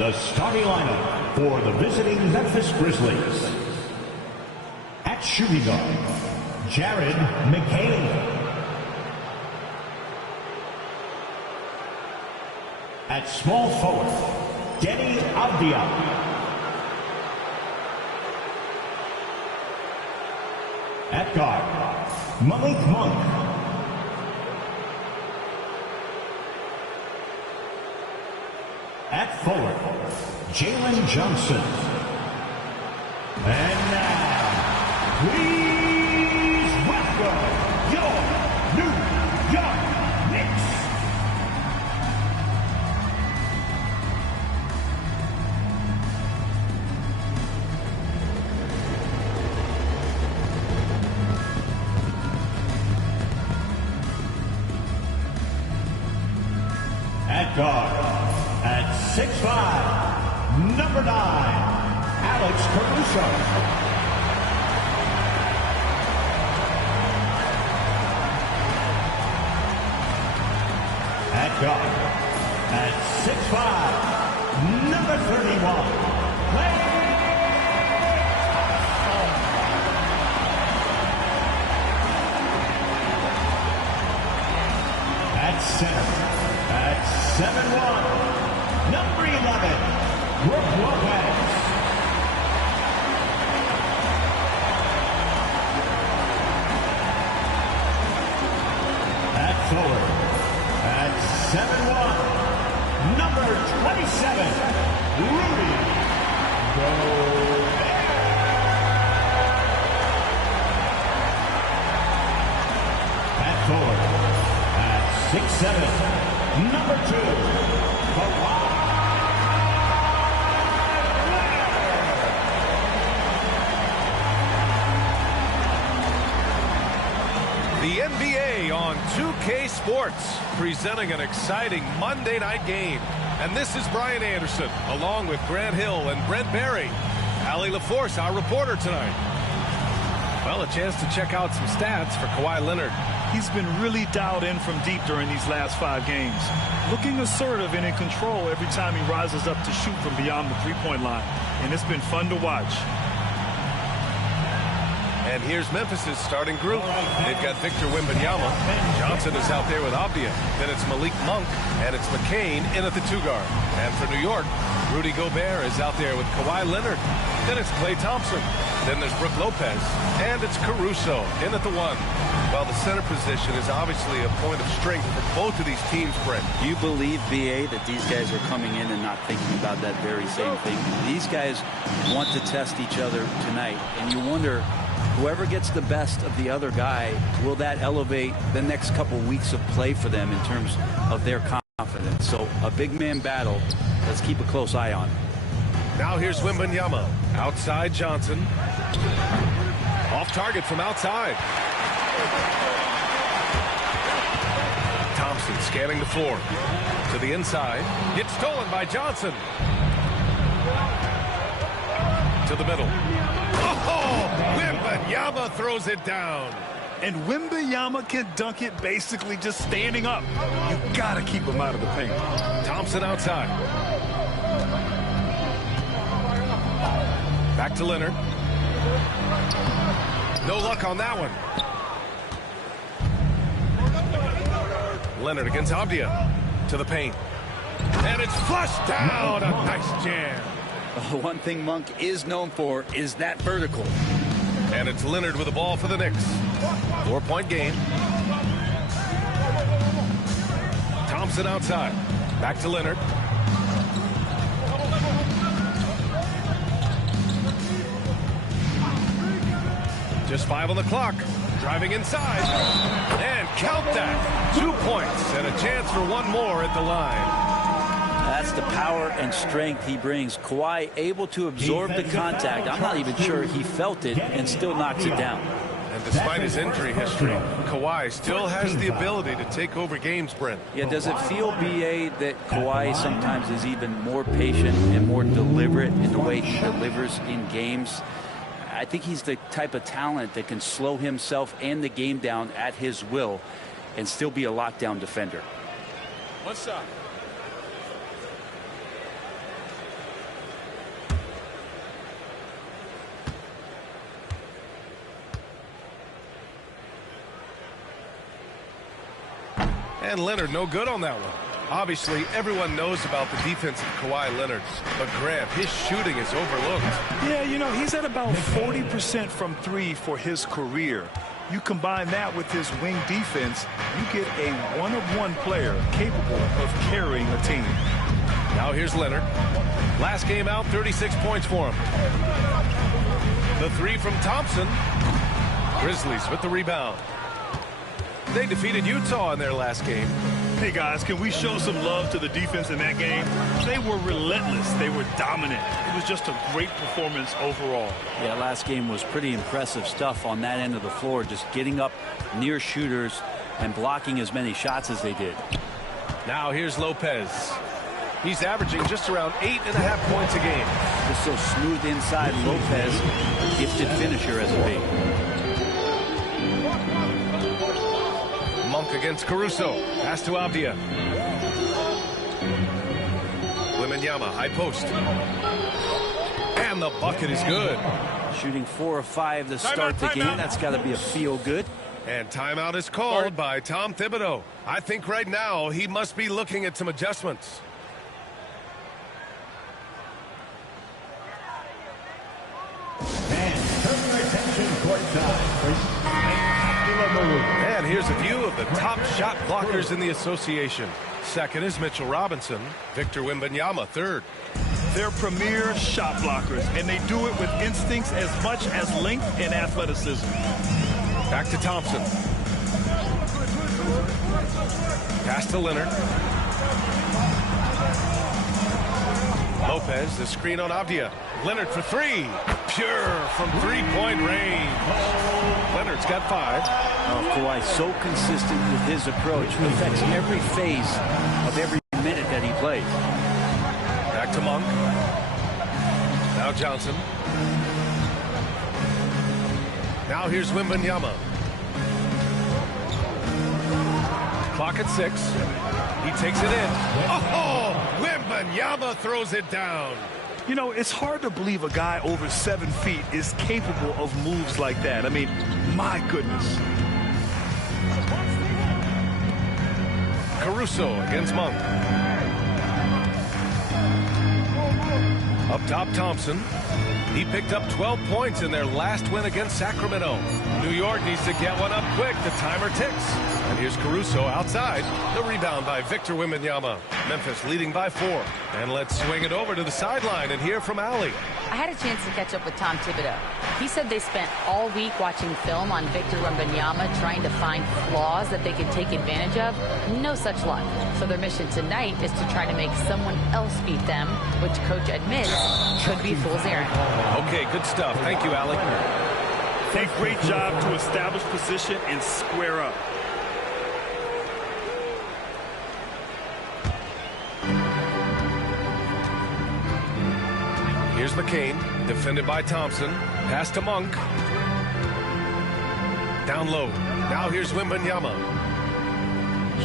The starting lineup for the visiting Memphis Grizzlies. At shooting guard, Jared McCain. At small forward, Denny Avdia. At guard, Malik Monk. At forward, Jalen Johnson. And now, please welcome your New York Knicks. At guard, at 6'5", number 9, Alex Caruso. At guard, at 6'5", number 31, Klay Thompson. At center, at 7'1", number 11, Brook Lopez. At forward, at 7'1", number 27, Rudy Gobert. At forward, at 6'7", number 2, Kawhi Leonard. The NBA on 2K Sports, presenting an exciting Monday night game. And this is Brian Anderson, along with Grant Hill and Brent Barry. Allie LaForce, our reporter tonight. Well, a chance to check out some stats for Kawhi Leonard. He's been really dialed in from deep during these last 5 games. Looking assertive and in control every time he rises up to shoot from beyond the three-point line. And it's been fun to watch. And here's Memphis' starting group. They've got Victor Wembanyama. Johnson is out there with Avdia. Then it's Malik Monk, and it's McCain in at the 2 guard. And for New York, Rudy Gobert is out there with Kawhi Leonard. Then it's Klay Thompson. Then there's Brook Lopez, and it's Caruso in at the 1. Well, the center position is obviously a point of strength for both of these teams, Brent. Do you believe, B.A., that these guys are coming in and not thinking about that very same thing? These guys want to test each other tonight, and you wonder, whoever gets the best of the other guy, will that elevate the next couple weeks of play for them in terms of their confidence? So a big man battle. Let's keep a close eye on it. Now here's Wembanyama. Outside Johnson. Off target from outside. Thompson scanning the floor. To the inside. Gets stolen by Johnson. To the middle. Oh! Wembanyama throws it down. And Wembanyama can dunk it basically just standing up. You gotta keep him out of the paint. Thompson outside. Back to Leonard. No luck on that one. Leonard against Avdia. To the paint. And it's flushed down. A nice jam. One thing Monk is known for is that vertical. And it's Leonard with the ball for the Knicks. 4-point game. Thompson outside. Back to Leonard. Just 5 on the clock. Driving inside. And count that. 2 points and a chance for one more at the line. That's the power and strength he brings. Kawhi able to absorb the contact. I'm not even sure he felt it and still knocks it down. And despite his injury history, Kawhi still has the ability to take over games, Brent. Yeah, does it feel, B.A., that Kawhi sometimes is even more patient and more deliberate in the way he delivers in games? I think he's the type of talent that can slow himself and the game down at his will and still be a lockdown defender. What's up? And Leonard no good on that one. Obviously, everyone knows about the defense of Kawhi Leonard, but Grant, his shooting is overlooked. Yeah, you know, he's at about 40% from three for his career. You combine that with his wing defense, you get a one-of-one player capable of carrying a team. Now here's Leonard. Last game out, 36 points for him. The three from Thompson. Grizzlies with the rebound. They defeated Utah in their last game. Hey guys, can we show some love to the defense in that game? They were relentless. They were dominant. It was just a great performance overall. Yeah, last game was pretty impressive stuff on that end of the floor, just getting up near shooters and blocking as many shots as they did. Now here's Lopez. He's averaging just around 8.5 points a game. Just so smooth inside. Lopez, gifted finisher as a big. Monk against Caruso. Pass to Avdia. Wembanyama, high post. And the bucket is good. Shooting 4 of 5 to start the game. That's got to be a feel good. And timeout is called by Tom Thibodeau. I think right now he must be looking at some adjustments. And turn your attention courtside. And here's a view of the top shot blockers in the association. Second is Mitchell Robinson. Victor Wembanyama, third. They're premier shot blockers, and they do it with instincts as much as length and athleticism. Back to Thompson. Pass to Leonard. Lopez, the screen on Avdia. Leonard for three. Pure from three-point range. Leonard's got 5. Oh, Kawhi so consistent with his approach. Affects every phase of every minute that he plays. Back to Monk. Now Johnson. Now here's Wembanyama. Clock at 6. He takes it in. Oh, Wembanyama throws it down. You know, it's hard to believe a guy over 7 feet is capable of moves like that. I mean, my goodness. Caruso against Monk. Up top, Thompson. He picked up 12 points in their last win against Sacramento. New York needs to get one up quick. The timer ticks. And here's Caruso outside. The rebound by Victor Wembanyama. Memphis leading by 4. And let's swing it over to the sideline and hear from Allie. I had a chance to catch up with Tom Thibodeau. He said they spent all week watching film on Victor Wembanyama, trying to find flaws that they could take advantage of. No such luck. So their mission tonight is to try to make someone else beat them, which coach admits could be fool's errand. Okay, good stuff. Thank you, Allie. A great job to establish position and square up. Here's McCain, defended by Thompson. Pass to Monk. Down low. Now here's Wembanyama.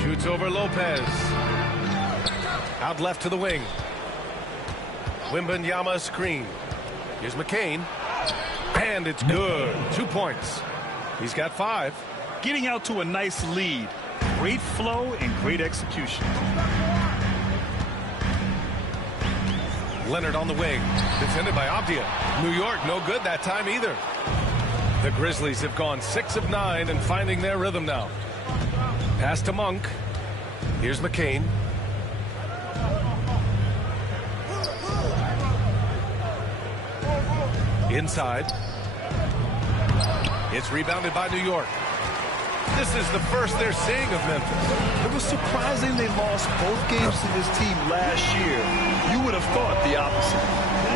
Shoots over Lopez. Out left to the wing. Wembanyama screen. Here's McCain. And it's good. 2 points. He's got 5. Getting out to a nice lead. Great flow and great execution. Leonard on the wing. Defended by Avdia. New York no good that time either. The Grizzlies have gone 6 of 9 and finding their rhythm now. Pass to Monk. Here's McCain. Inside. It's rebounded by New York. This is the first they're seeing of Memphis. It was surprising they lost both games to this team last year. You would have thought the opposite.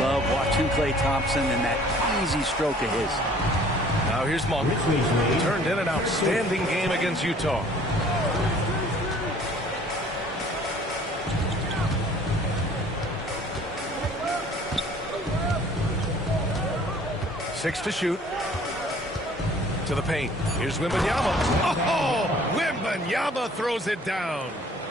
Love watching Klay Thompson and that easy stroke of his. Now here's Monk. Turned in an outstanding game against Utah. Six to shoot. To the paint. Here's Wembanyama. Oh, Wembanyama throws it down.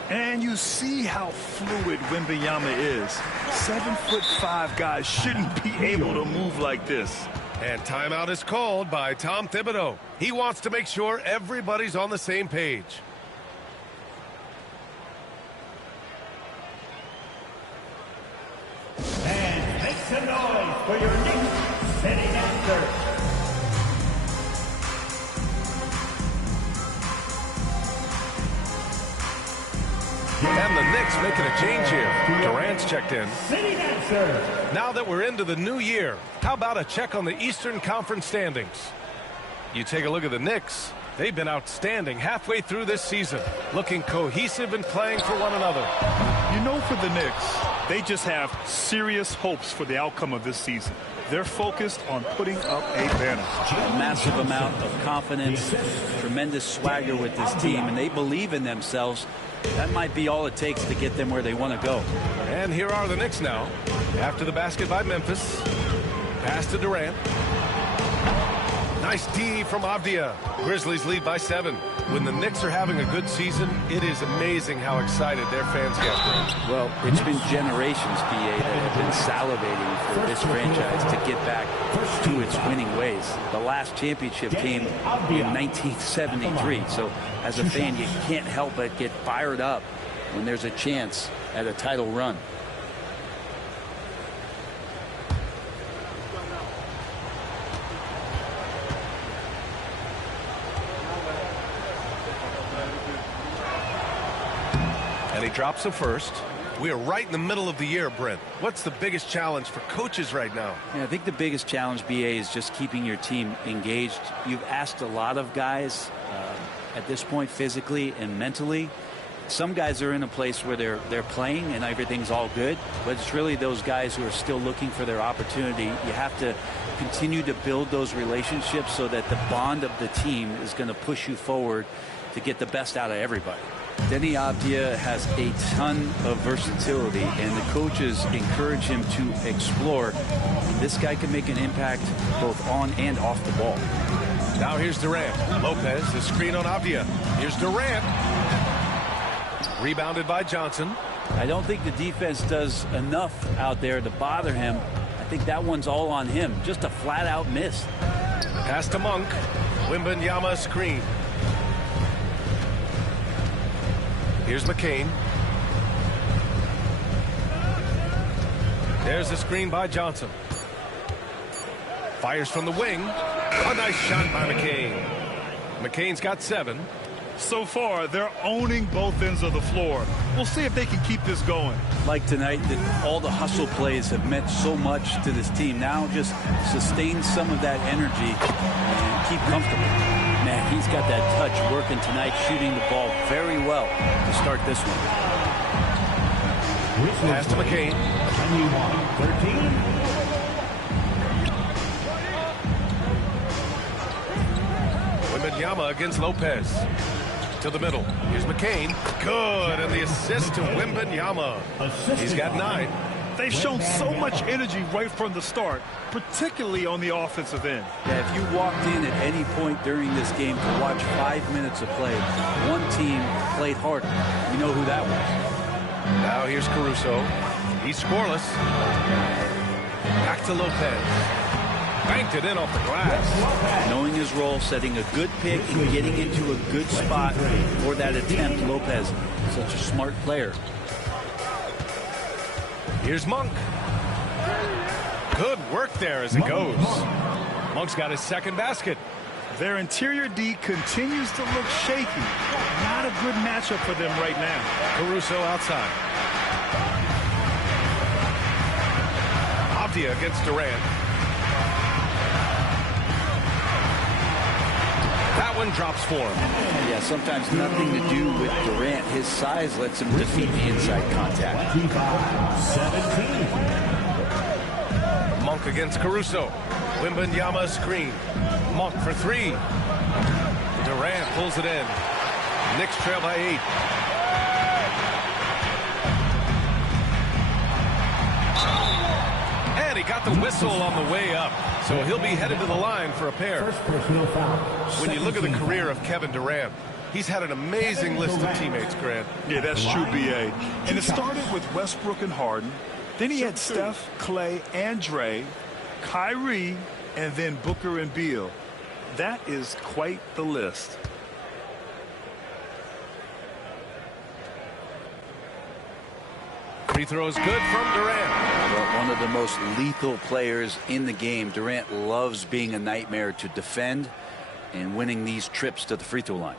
And you see how fluid Wembanyama is. 7'5" guys shouldn't be able to move like this. And timeout is called by Tom Thibodeau. He wants to make sure everybody's on the same page. some noise for your Knicks city dancers. And the Knicks making a change here. Durant's checked in. City dancers. Now that we're into the new year, how about a check on the Eastern Conference standings? You take a look at the Knicks. They've been outstanding halfway through this season, looking cohesive and playing for one another. You know, for the Knicks, they just have serious hopes for the outcome of this season. They're focused on putting up a banner. A massive amount of confidence, tremendous swagger with this team, and they believe in themselves. That might be all it takes to get them where they want to go. And here are the Knicks now. After the basket by Memphis. Pass to Durant. Nice D from Avdia. Grizzlies lead by 7. When the Knicks are having a good season, it is amazing how excited their fans get. Well, it's been generations, BA, that have been salivating for this franchise to get back to its winning ways. The last championship came in 1973. So as a fan, you can't help but get fired up when there's a chance at a title run. And he drops a first. We are right in the middle of the year, Brent. What's the biggest challenge for coaches right now? Yeah, I think the biggest challenge, BA, is just keeping your team engaged. You've asked a lot of guys at this point, physically and mentally. Some guys are in a place where they're playing and everything's all good, but it's really those guys who are still looking for their opportunity. You have to continue to build those relationships so that the bond of the team is going to push you forward to get the best out of everybody. Denny Avdia has a ton of versatility, and the coaches encourage him to explore. This guy can make an impact both on and off the ball. Now here's Durant. Lopez, the screen on Avdia. Here's Durant. Rebounded by Johnson. I don't think the defense does enough out there to bother him. I think that one's all on him. Just a flat-out miss. Pass to Monk. Wembanyama screen. Here's McCain. There's the screen by Johnson. Fires from the wing. A nice shot by McCain. McCain's got 7. So far, they're owning both ends of the floor. We'll see if they can keep this going. Like tonight, that all the hustle plays have meant so much to this team. Now just sustain some of that energy and keep comfortable. Man, he's got that touch working tonight, shooting the ball very well to start this one. Pass to McCain. 13. Wembanyama against Lopez. To the middle. Here's McCain. Good. And the assist to Wembanyama. He's got 9. They've shown so much energy right from the start, particularly on the offensive end. Yeah, if you walked in at any point during this game to watch 5 minutes of play, one team played harder. You know who that was. Now here's Caruso. He's scoreless. Back to Lopez. Banked it in off the glass. Knowing his role, setting a good pick, and getting into a good spot for that attempt. Lopez, such a smart player. Here's Monk. Good work there as it goes. Monk's got his second basket. Their interior D continues to look shaky. Not a good matchup for them right now. Caruso outside. Avdia against Durant. That one drops for him. Yeah, sometimes nothing to do with Durant. His size lets him defeat the inside contact. 17. Monk against Caruso. Wembanyama screen. Monk for 3. Durant pulls it in. Knicks trail by 8. And he got the whistle on the way up. So he'll be headed to the line for a pair. First personal foul. When you look at the career of Kevin Durant, he's had an amazing list of teammates, Grant. Yeah, that's true, B.A. And it started with Westbrook and Harden. Then he had Steph, Clay, and Dre, Kyrie, and then Booker and Beal. That is quite the list. Free throw is good from Durant. Well, one of the most lethal players in the game. Durant loves being a nightmare to defend and winning these trips to the free throw line.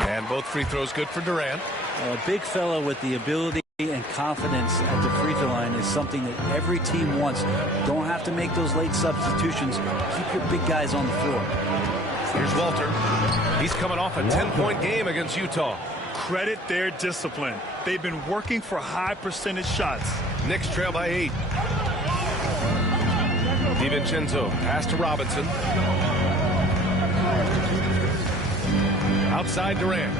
And both free throws good for Durant. A big fella with the ability and confidence at the free throw line is something that every team wants. Don't have to make those late substitutions. Keep your big guys on the floor. Here's Walter. He's coming off a 10-point game against Utah. Credit their discipline. They've been working for high percentage shots. Knicks trail by 8. DiVincenzo pass to Robinson. Outside Durant.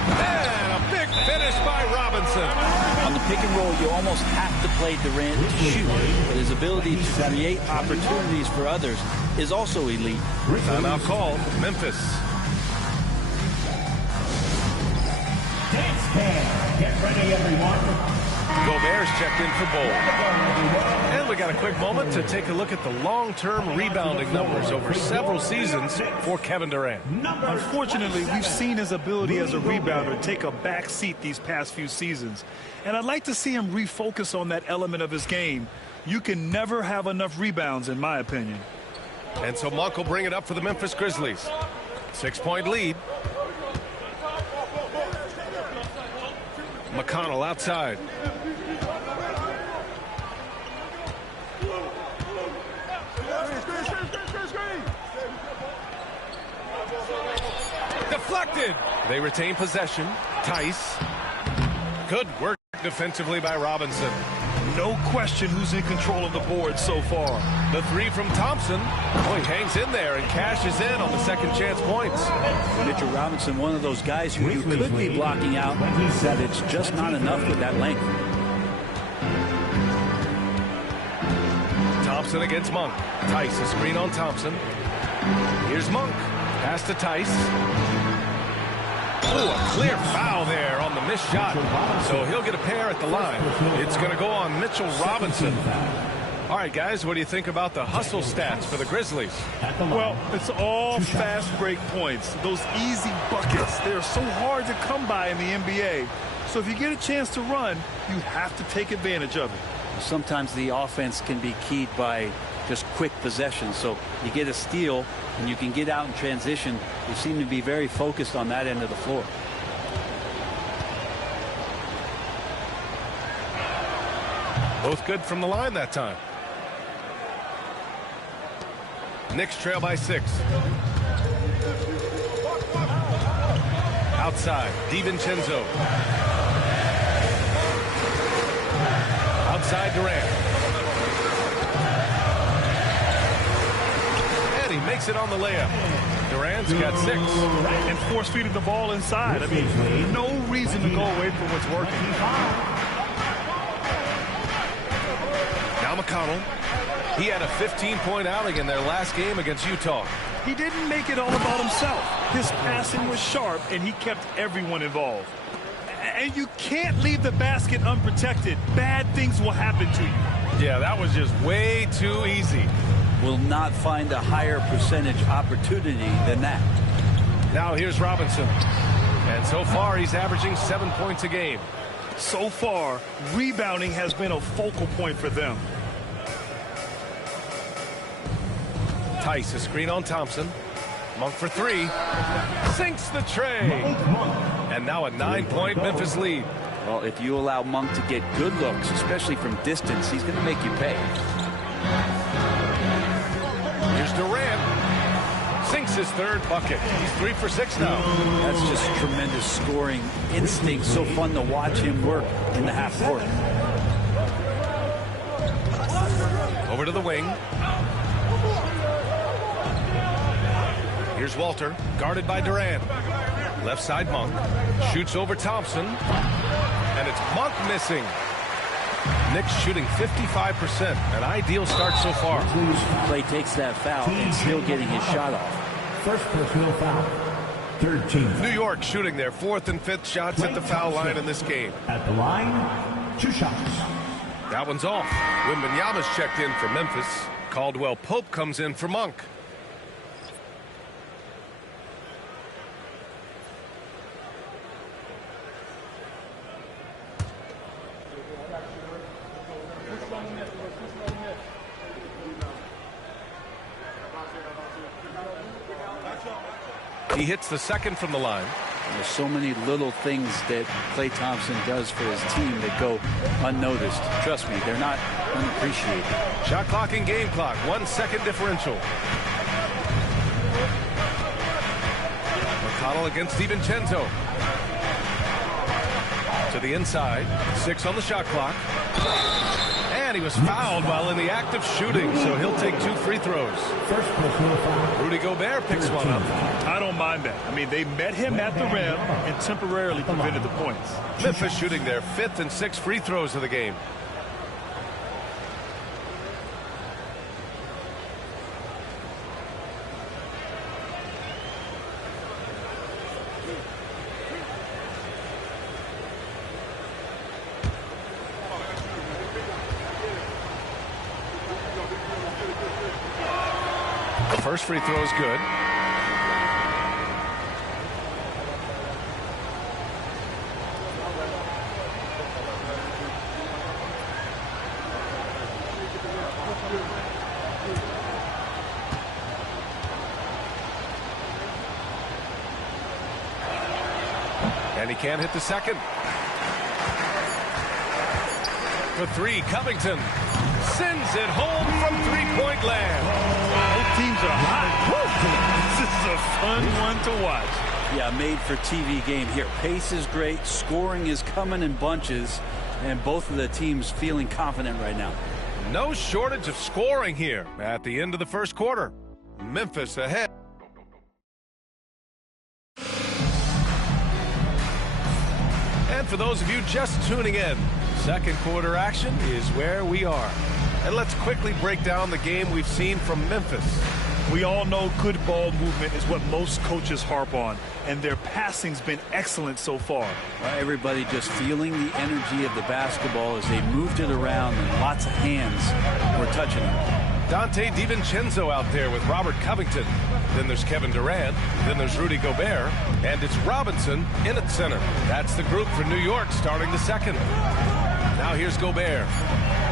And a big finish by Robinson. On the pick and roll, you almost have to play Durant to shoot, but his ability to create opportunities for others is also elite. Timeout call, Memphis. Dance Cam. Get ready, everyone. Gobert's checked in for Bol. And we got a quick moment to take a look at the long-term rebounding numbers over several seasons for Kevin Durant. Unfortunately, we've seen his ability as a rebounder take a back seat these past few seasons. And I'd like to see him refocus on that element of his game. You can never have enough rebounds, in my opinion. And so Monk will bring it up for the Memphis Grizzlies. 6-point lead. McConnell outside. Deflected. They retain possession. Tice. Good work defensively by Robinson. No question who's in control of the board so far. The three from Thompson. Oh, he hangs in there and cashes in on the second chance points. Mitchell Robinson, one of those guys who you could be blocking out, that it's just not enough with that length. Thompson against Monk. Tice, a screen on Thompson. Here's Monk. Pass to Tice. Oh, a clear foul there on the missed shot. So he'll get a pair at the line. It's going to go on Mitchell Robinson. All right, guys, what do you think about the hustle stats for the Grizzlies? Well, it's all fast break points. Those easy buckets, they're so hard to come by in the NBA. So if you get a chance to run, you have to take advantage of it. Sometimes the offense can be keyed by just quick possession. So you get a steal and you can get out in transition. They seem to be very focused on that end of the floor. Both good from the line that time. Knicks trail by 6. Outside, DiVincenzo. Outside Durant. And he makes it on the layup. Durant's got 6. And force-feeding the ball inside. I mean, no reason to go away from what's working. Now McConnell. He had a 15-point outing in their last game against Utah. He didn't make it all about himself. His passing was sharp, and he kept everyone involved. And you can't leave the basket unprotected. Bad things will happen to you. Yeah, that was just way too easy. Will not find a higher percentage opportunity than that. Now here's Robinson. And so far, he's averaging 7 points a game. So far, rebounding has been a focal point for them. Tice, a screen on Thompson. Monk for 3. Sinks the tray. And now a 9-point Memphis lead. Well, if you allow Monk to get good looks, especially from distance, he's going to make you pay. Here's Durant. Sinks his 3rd bucket. He's 3 for 6 now. That's just tremendous scoring instinct. So fun to watch him work in the half court. Over to the wing. Here's Walter, guarded by Durant. Left side Monk. Shoots over Thompson. And it's Monk missing. Knicks shooting 55%. An ideal start so far. Clay takes that foul and still getting his shot off. First personal foul. 13. New York shooting their 4th and 5th shots at the foul line in this game. At the line, 2 shots. That one's off. Wembanyama's checked in for Memphis. Caldwell Pope comes in for Monk. He hits the second from the line. There's so many little things that Klay Thompson does for his team that go unnoticed. Trust me, they're not unappreciated. Shot clock and game clock. 1 second differential. McConnell against DiVincenzo. To the inside. 6 on the shot clock. And he was fouled while in the act of shooting, so he'll take 2 free throws. First personal foul. Rudy Gobert picks one up. I don't mind that. I mean, they met him at the rim and temporarily prevented the points. Memphis shooting their 5th and 6th free throws of the game. The first free throw is good. And he can't hit the second. For 3, Covington sends it home from three-point land. Both teams are hot. This is a fun one to watch. Yeah, made for TV game here. Pace is great. Scoring is coming in bunches. And both of the teams feeling confident right now. No shortage of scoring here at the end of the first quarter. Memphis ahead. And for those of you just tuning in, second quarter action is where we are. And let's quickly break down the game we've seen from Memphis. We all know good ball movement is what most coaches harp on, and their passing's been excellent so far. Everybody just feeling the energy of the basketball as they moved it around, and lots of hands were touching it. Dante DiVincenzo out there with Robert Covington. Then there's Kevin Durant. Then there's Rudy Gobert. And it's Robinson in at center. That's the group for New York starting the second. Now here's Gobert.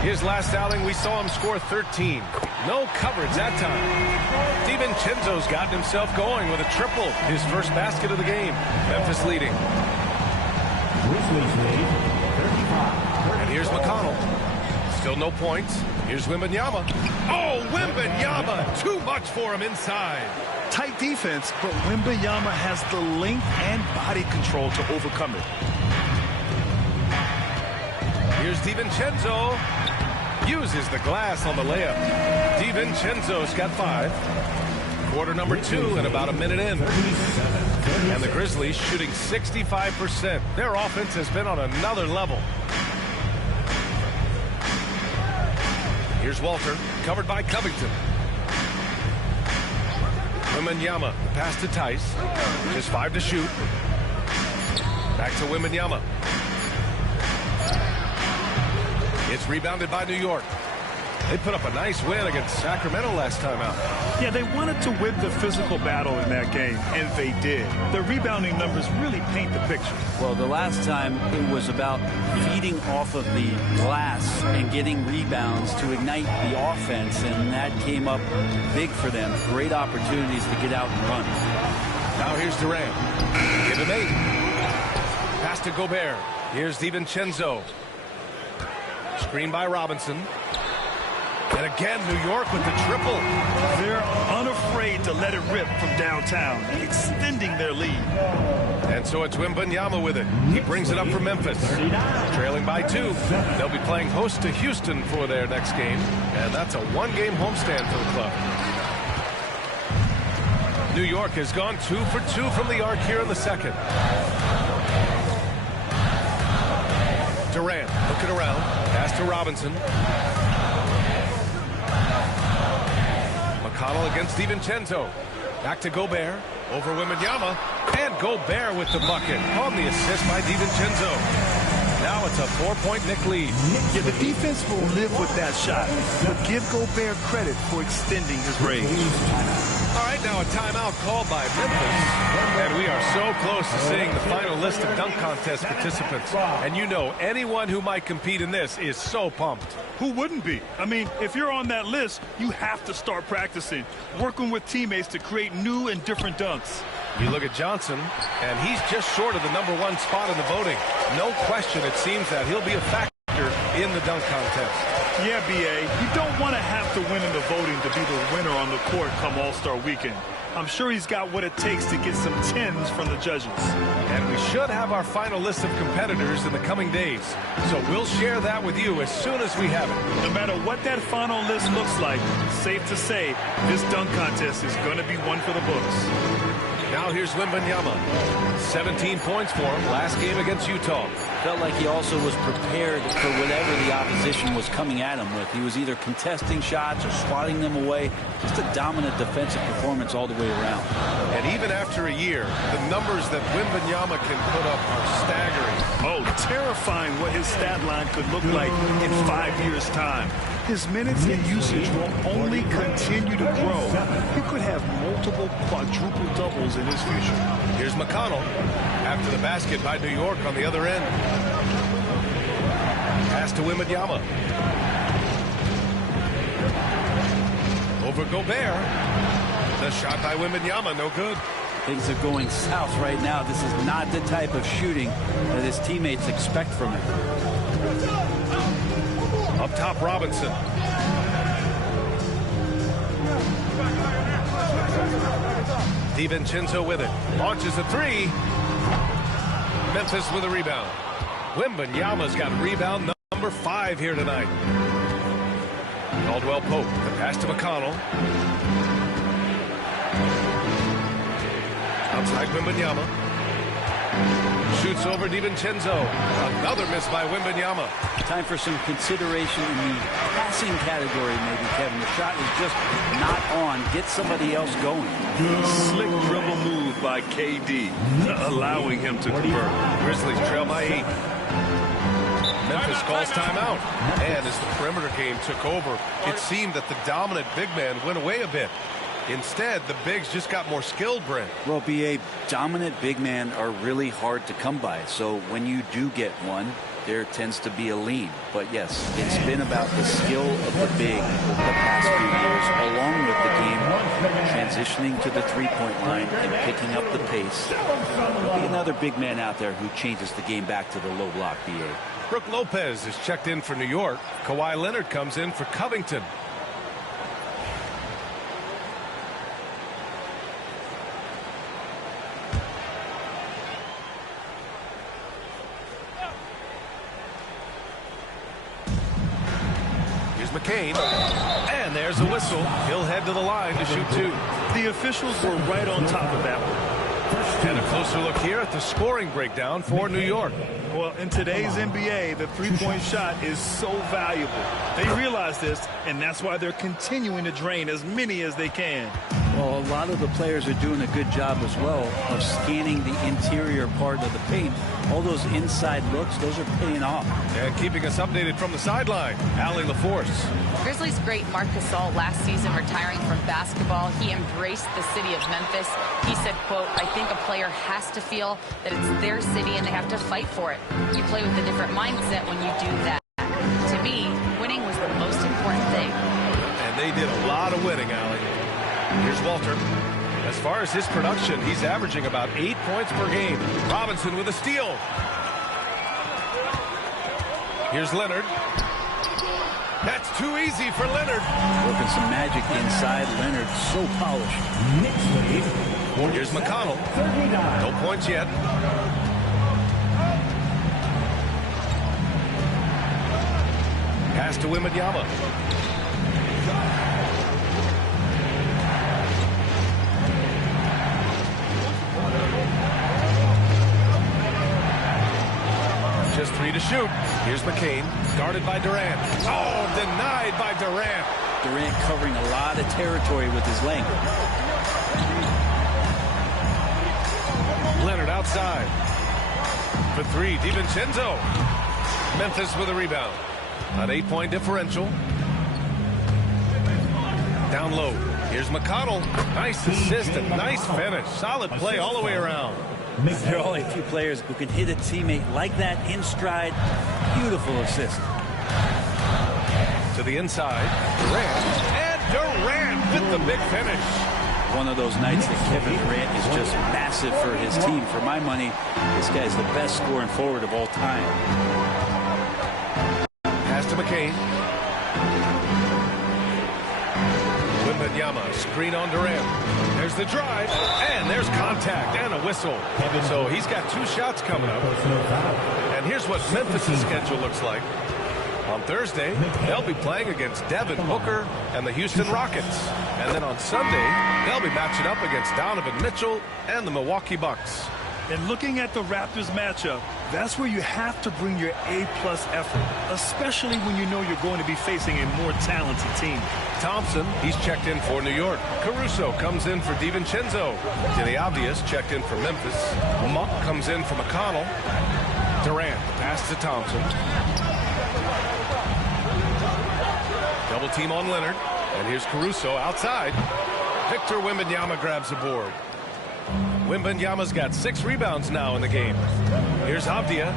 His last outing, we saw him score 13. No coverage that time. DiVincenzo's gotten himself going with a triple. His first basket of the game. Memphis leading. Grizzlies lead 35. And here's McConnell. Still no points. Here's Wembanyama. Oh, Wembanyama! Too much for him inside. Tight defense, but Wembanyama has the length and body control to overcome it. Here's DiVincenzo. Uses the glass on the layup. DiVincenzo's got 5. Quarter number 2 and about a minute in. And the Grizzlies shooting 65%. Their offense has been on another level. Here's Walter, covered by Covington. Wembanyama, pass to Tice. Just 5 to shoot. Back to Wembanyama. It's rebounded by New York. They put up a nice win against Sacramento last time out. Yeah, they wanted to win the physical battle in that game, and they did. The rebounding numbers really paint the picture. Well, the last time it was about feeding off of the glass and getting rebounds to ignite the offense, and that came up big for them. Great opportunities to get out and run. Now here's Durant. Give him 8. Pass to Gobert. Here's DiVincenzo. Screen by Robinson. And again, New York with the triple. They're unafraid to let it rip from downtown, extending their lead. And so it's Wembanyama with it. He brings it up for Memphis. Trailing by 2. They'll be playing host to Houston for their next game. And that's a 1-game homestand for the club. New York has gone 2 for 2 from the arc here in the second. Durant looking around. Pass to Robinson. McConnell against DiVincenzo. Back to Gobert. Over Wembanyama. And Gobert with the bucket on the assist by DiVincenzo. Now it's a 4-point Knick lead. Yeah, the defense will live with that shot, but give Gobert credit for extending his range. All right, now a timeout called by Memphis. And we are so close to seeing the final list of dunk contest participants. And you know, anyone who might compete in this is so pumped. Who wouldn't be? I mean, if you're on that list, you have to start practicing, working with teammates to create new and different dunks. You look at Johnson, and he's just short of the #1 spot in the voting. No question, it seems that he'll be a factor in the dunk contest. Yeah, B.A., you don't want to have to win in the voting to be the winner on the court come All-Star Weekend. I'm sure he's got what it takes to get some 10s from the judges. And we should have our final list of competitors in the coming days. So we'll share that with you as soon as we have it. No matter what that final list looks like, safe to say, this dunk contest is going to be one for the books. Now here's Wembanyama. 17 points for him last game against Utah. Felt like he also was prepared for whatever the opposition was coming at him with. He was either contesting shots or swatting them away. Just a dominant defensive performance all the way around. And even after a year, the numbers that Wembanyama can put up are staggering. Oh, terrifying what his stat line could look like in 5 years' time. His minutes and usage will only continue to grow. He could have multiple quadruple doubles in his future. Here's McConnell after the basket by New York on the other end. Pass to Wembanyama. Over Gobert. The shot by Wembanyama, no good. Things are going south right now. This is not the type of shooting that his teammates expect from him. Up top, Robinson. DiVincenzo with it. Launches a three. Memphis with a rebound. Wembanyama's got rebound number 5 here tonight. Caldwell Pope. The pass to McConnell. Outside Wembanyama. Shoots over DiVincenzo. Another miss by Wembanyama. Time for some consideration in the passing category, maybe, Kevin. The shot is just not on. Get somebody else going. Slick dribble move by KD, allowing him to convert. Grizzlies trail by 8. Memphis calls timeout. And as the perimeter game took over, it seemed that the dominant big man went away a bit. Instead, the bigs just got more skilled, Brent. Well, B.A., dominant big men are really hard to come by. So when you do get one, there tends to be a lean. But yes, it's been about the skill of the big over the past few years, along with the game transitioning to the three-point line and picking up the pace. There'll be another big man out there who changes the game back to the low block, B.A. Brook Lopez is checked in for New York. Kawhi Leonard comes in for Covington. McCain, and there's a whistle. He'll head to the line to shoot 2. The officials were right on top of that one. And a closer look here at the scoring breakdown for New York. Well, in today's NBA, the three-point shot is so valuable. They realize this, and that's why they're continuing to drain as many as they can. Well, a lot of the players are doing a good job as well of scanning the interior part of the paint. All those inside looks, those are paying off. And keeping us updated from the sideline, Allie LaForce. Grizzlies great Marc Gasol last season retiring from basketball. He embraced the city of Memphis. He said, quote, "I think a player has to feel that it's their city and they have to fight for it. You play with a different mindset when you do that. To me, winning was the most important thing." And they did a lot of winning, Allie. Here's Walter. As far as his production, he's averaging about 8 points per game. Robinson with a steal. Here's Leonard. That's too easy for Leonard. Working some magic inside. Leonard so polished. Here's McConnell. No points yet. Pass to Wembanyama. Just 3 to shoot. Here's McCain, guarded by Durant. Oh, denied by Durant. Durant covering a lot of territory with his length. Leonard outside. For 3, DiVincenzo. Memphis with a rebound. An 8-point differential. Down low. Here's McConnell. Nice assist and nice finish. Solid play all the way around. There are only a few players who can hit a teammate like that in stride. Beautiful assist. To the inside. Durant. And Durant with the big finish. One of those nights that Kevin Durant is just massive for his team. For my money, this guy's the best scoring forward of all time. Pass to McCain. Wembanyama, screen on Durant. There's the drive, and there's contact and a whistle. So he's got 2 shots coming up. And here's what Memphis' schedule looks like. On Thursday, they'll be playing against Devin Booker and the Houston Rockets. And then on Sunday, they'll be matching up against Donovan Mitchell and the Milwaukee Bucks. And looking at the Raptors matchup, that's where you have to bring your A-plus effort, especially when you know you're going to be facing a more talented team. Thompson, he's checked in for New York. Caruso comes in for DiVincenzo. Denny Obvious checked in for Memphis. Monk comes in for McConnell. Durant, pass to Thompson. Double team on Leonard. And here's Caruso outside. Victor Wembanyama grabs the board. Wembanyama's got 6 rebounds now in the game. Here's Avdia.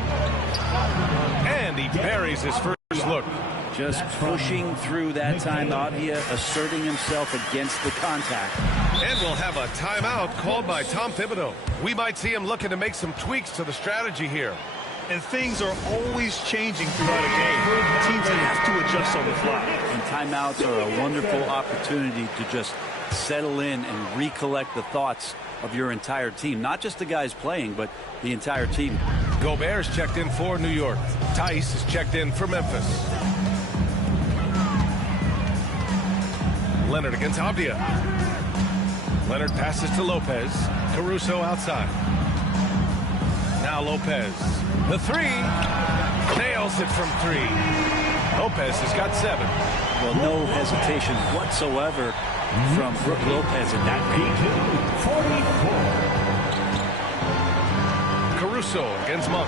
And he buries his first look. Just pushing through that time. Avdia asserting himself against the contact. And we'll have a timeout called by Tom Thibodeau. We might see him looking to make some tweaks to the strategy here. And things are always changing throughout a game. Teams have to adjust on the fly. And timeouts are a wonderful opportunity to just settle in and recollect the thoughts of your entire team. Not just the guys playing, but the entire team. Gobert's checked in for New York. Tice is checked in for Memphis. Leonard against Avdia. Leonard passes to Lopez. Caruso outside. Now Lopez. The 3. Nails it from 3. Lopez has got 7. Well, no hesitation whatsoever from Brook Lopez in that range. 44. Caruso against Monk.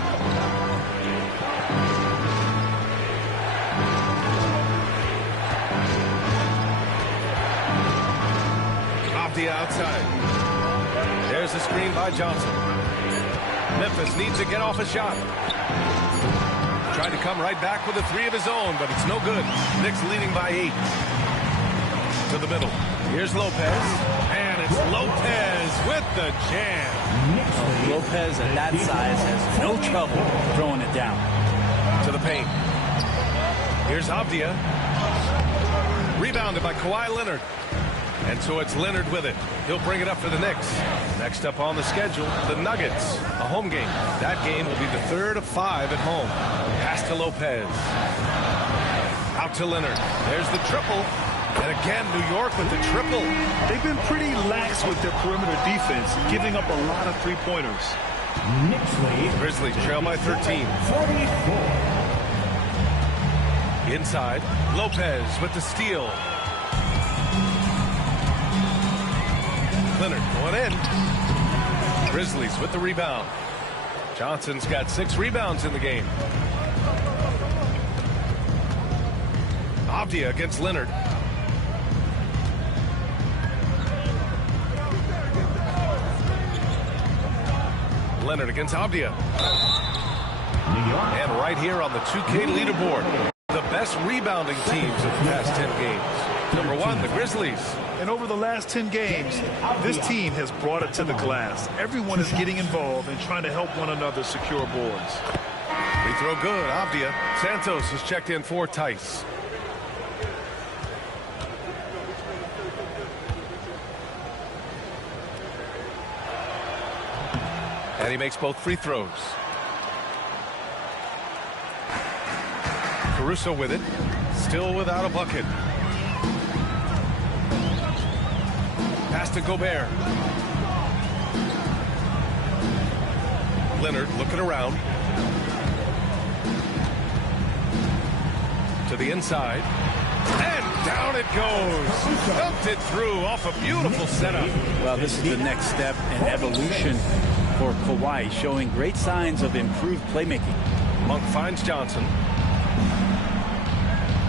Avdia outside. There's the screen by Johnson. Memphis needs to get off a shot. Tried to come right back with a 3 of his own, but it's no good. Knicks leading by 8. To the middle. Here's Lopez. And it's Lopez with the jam. Lopez at that size has no trouble throwing it down. To the paint. Here's Avdia. Rebounded by Kawhi Leonard. And so it's Leonard with it. He'll bring it up for the Knicks. Next up on the schedule, the Nuggets. A home game. That game will be the 3rd of 5 at home. Pass to Lopez. Out to Leonard. There's the triple. And again, New York with the triple. They've been pretty lax with their perimeter defense, giving up a lot of 3-pointers. Knicks lead. Grizzlies trail by 13. 44. Inside, Lopez with the steal. Leonard going in. Grizzlies with the rebound. Johnson's got 6 rebounds in the game. Avdia against Leonard. Leonard against Avdia. And right here on the 2K leaderboard, the best rebounding teams of the past 10 games. Number 1, the Grizzlies. And over the last 10 games, this team has brought it to the glass. Everyone is getting involved and trying to help one another secure boards. Free throw good, Avdia. Santos has checked in for Tice. And he makes both free throws. Caruso with it. Still without a bucket. Pass to Gobert. Leonard looking around. To the inside. And down it goes. Dunked it through off a beautiful setup. Well, this is the next step in evolution for Kawhi, showing great signs of improved playmaking. Monk finds Johnson.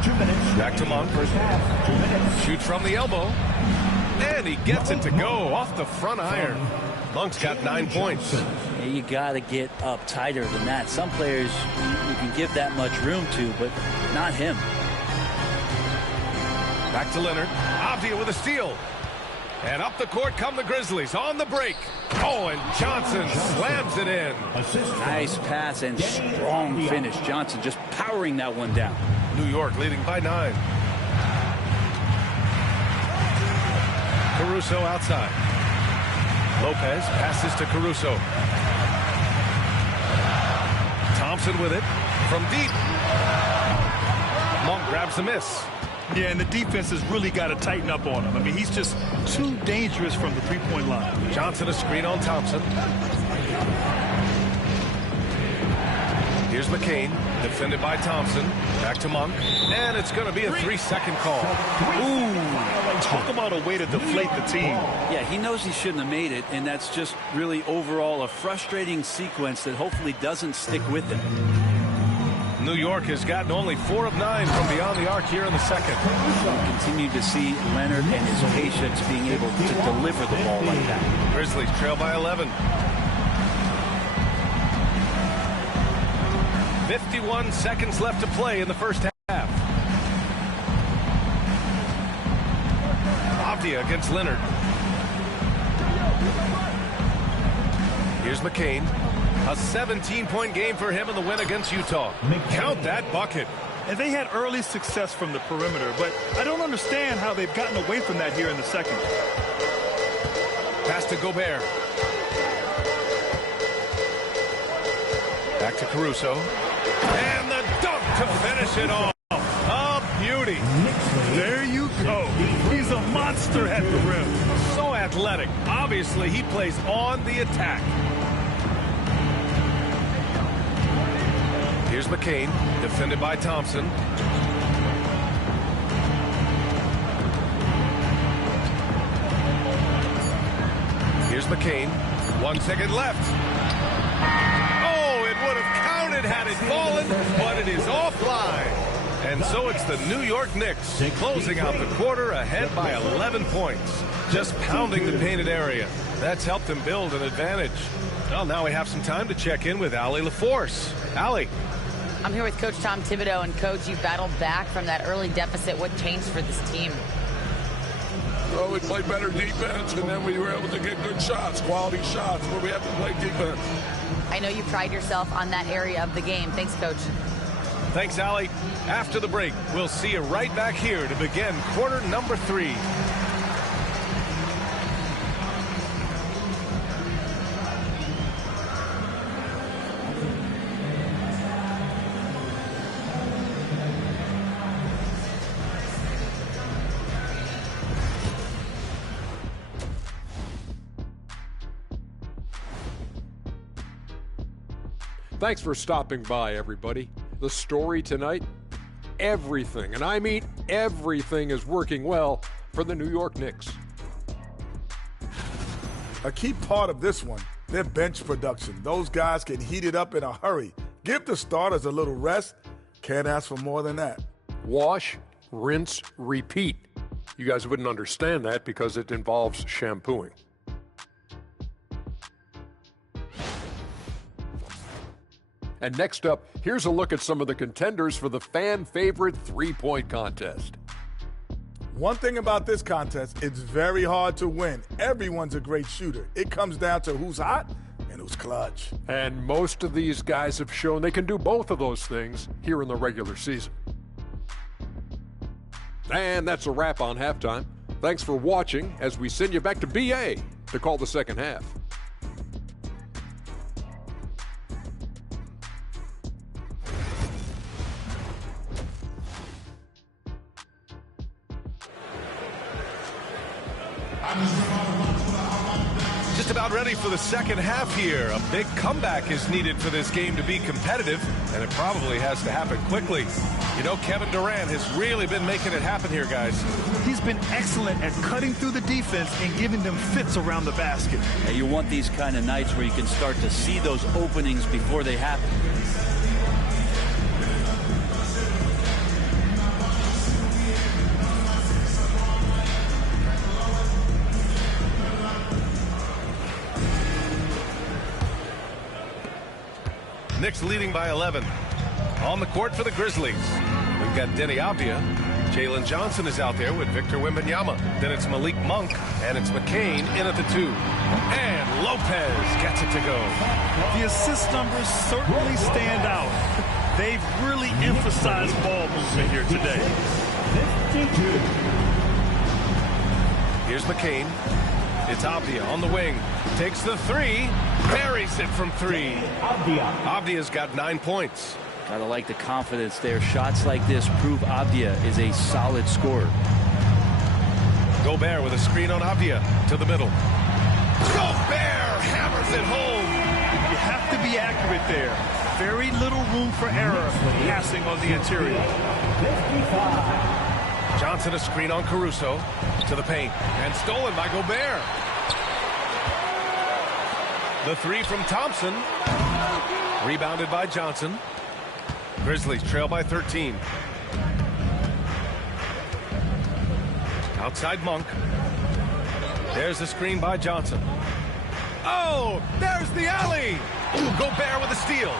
2 minutes. Back to Monk. First half. 2 minutes. Shoots from the elbow. And he gets it to go off the front iron. Monk's got 9 points. Yeah, you got to get up tighter than that. Some players you can give that much room to, but not him. Back to Leonard. Avdia with a steal. And up the court come the Grizzlies on the break. Oh, and Johnson slams it in. Nice pass and strong finish. Johnson just powering that one down. New York leading by 9. Caruso outside. Lopez passes to Caruso. Thompson with it from deep. Monk grabs the miss. Yeah, and the defense has really got to tighten up on him. I mean, he's just too dangerous from the three-point line. Johnson a screen on Thompson. Here's McCain, defended by Thompson. Back to Monk. And it's going to be a 3-second call. Ooh, talk about a way to deflate the team. Yeah, he knows he shouldn't have made it, and that's just really overall a frustrating sequence that hopefully doesn't stick with him. New York has gotten only 4 of 9 from beyond the arc here in the second. We'll continue to see Leonard and his patience being able to deliver the ball like that. Grizzlies trail by 11. 51 seconds left to play in the first half. Avdia against Leonard. Here's McCain. A 17-point game for him in the win against Utah. Count that bucket. And they had early success from the perimeter, but I don't understand how they've gotten away from that here in the second. Pass to Gobert. Back to Caruso. And the dunk to finish it off. A beauty. There you go. He's a monster at the rim. So athletic. Obviously, he plays on the attack. Here's McCain, defended by Thompson. Here's McCain. 1 second left. Oh, it would have counted had it fallen, but it is offline. And so it's the New York Knicks closing out the quarter ahead by 11 points. Just pounding the painted area. That's helped them build an advantage. Well, now we have some time to check in with Allie LaForce. Allie. I'm here with Coach Tom Thibodeau, and Coach, you battled back from that early deficit. What changed for this team? Well, we played better defense, and then we were able to get good shots, quality shots, where we have to play defense. I know you pride yourself on that area of the game. Thanks, Coach. Thanks, Allie. After the break, we'll see you right back here to begin quarter number 3. Thanks for stopping by, everybody. The story tonight, everything, and I mean everything, is working well for the New York Knicks. A key part of this one, their bench production. Those guys can heat it up in a hurry. Give the starters a little rest. Can't ask for more than that. Wash, rinse, repeat. You guys wouldn't understand that because it involves shampooing. And next up, here's a look at some of the contenders for the fan-favorite three-point contest. One thing about this contest, it's very hard to win. Everyone's a great shooter. It comes down to who's hot and who's clutch. And most of these guys have shown they can do both of those things here in the regular season. And that's a wrap on halftime. Thanks for watching as we send you back to BA to call the second half. Just about ready for the second half here. A big comeback is needed for this game to be competitive, and it probably has to happen quickly. You know, Kevin Durant has really been making it happen here, guys. He's been excellent at cutting through the defense and giving them fits around the basket. Yeah, you want these kind of nights where you can start to see those openings before they happen. Knicks leading by 11. On the court for the Grizzlies, we've got Denny Avdia. Jalen Johnson is out there with Victor Wembanyama. Then it's Malik Monk, and it's McCain in at the 2. And Lopez gets it to go. The assist numbers certainly stand out. They've really emphasized ball movement here today. 52. Here's McCain. It's Avdia on the wing. Takes the 3. Buries it from 3. Avdia's got 9 points. Gotta like the confidence there. Shots like this prove Avdia is a solid scorer. Gobert with a screen on Avdia to the middle. Gobert hammers it home. You have to be accurate there. Very little room for error passing on the interior. 55. Johnson a screen on Caruso to the paint and stolen by Gobert. The 3 from Thompson. Rebounded by Johnson. Grizzlies trail by 13. Outside Monk. There's the screen by Johnson. Oh, there's the alley. Gobert with a steal.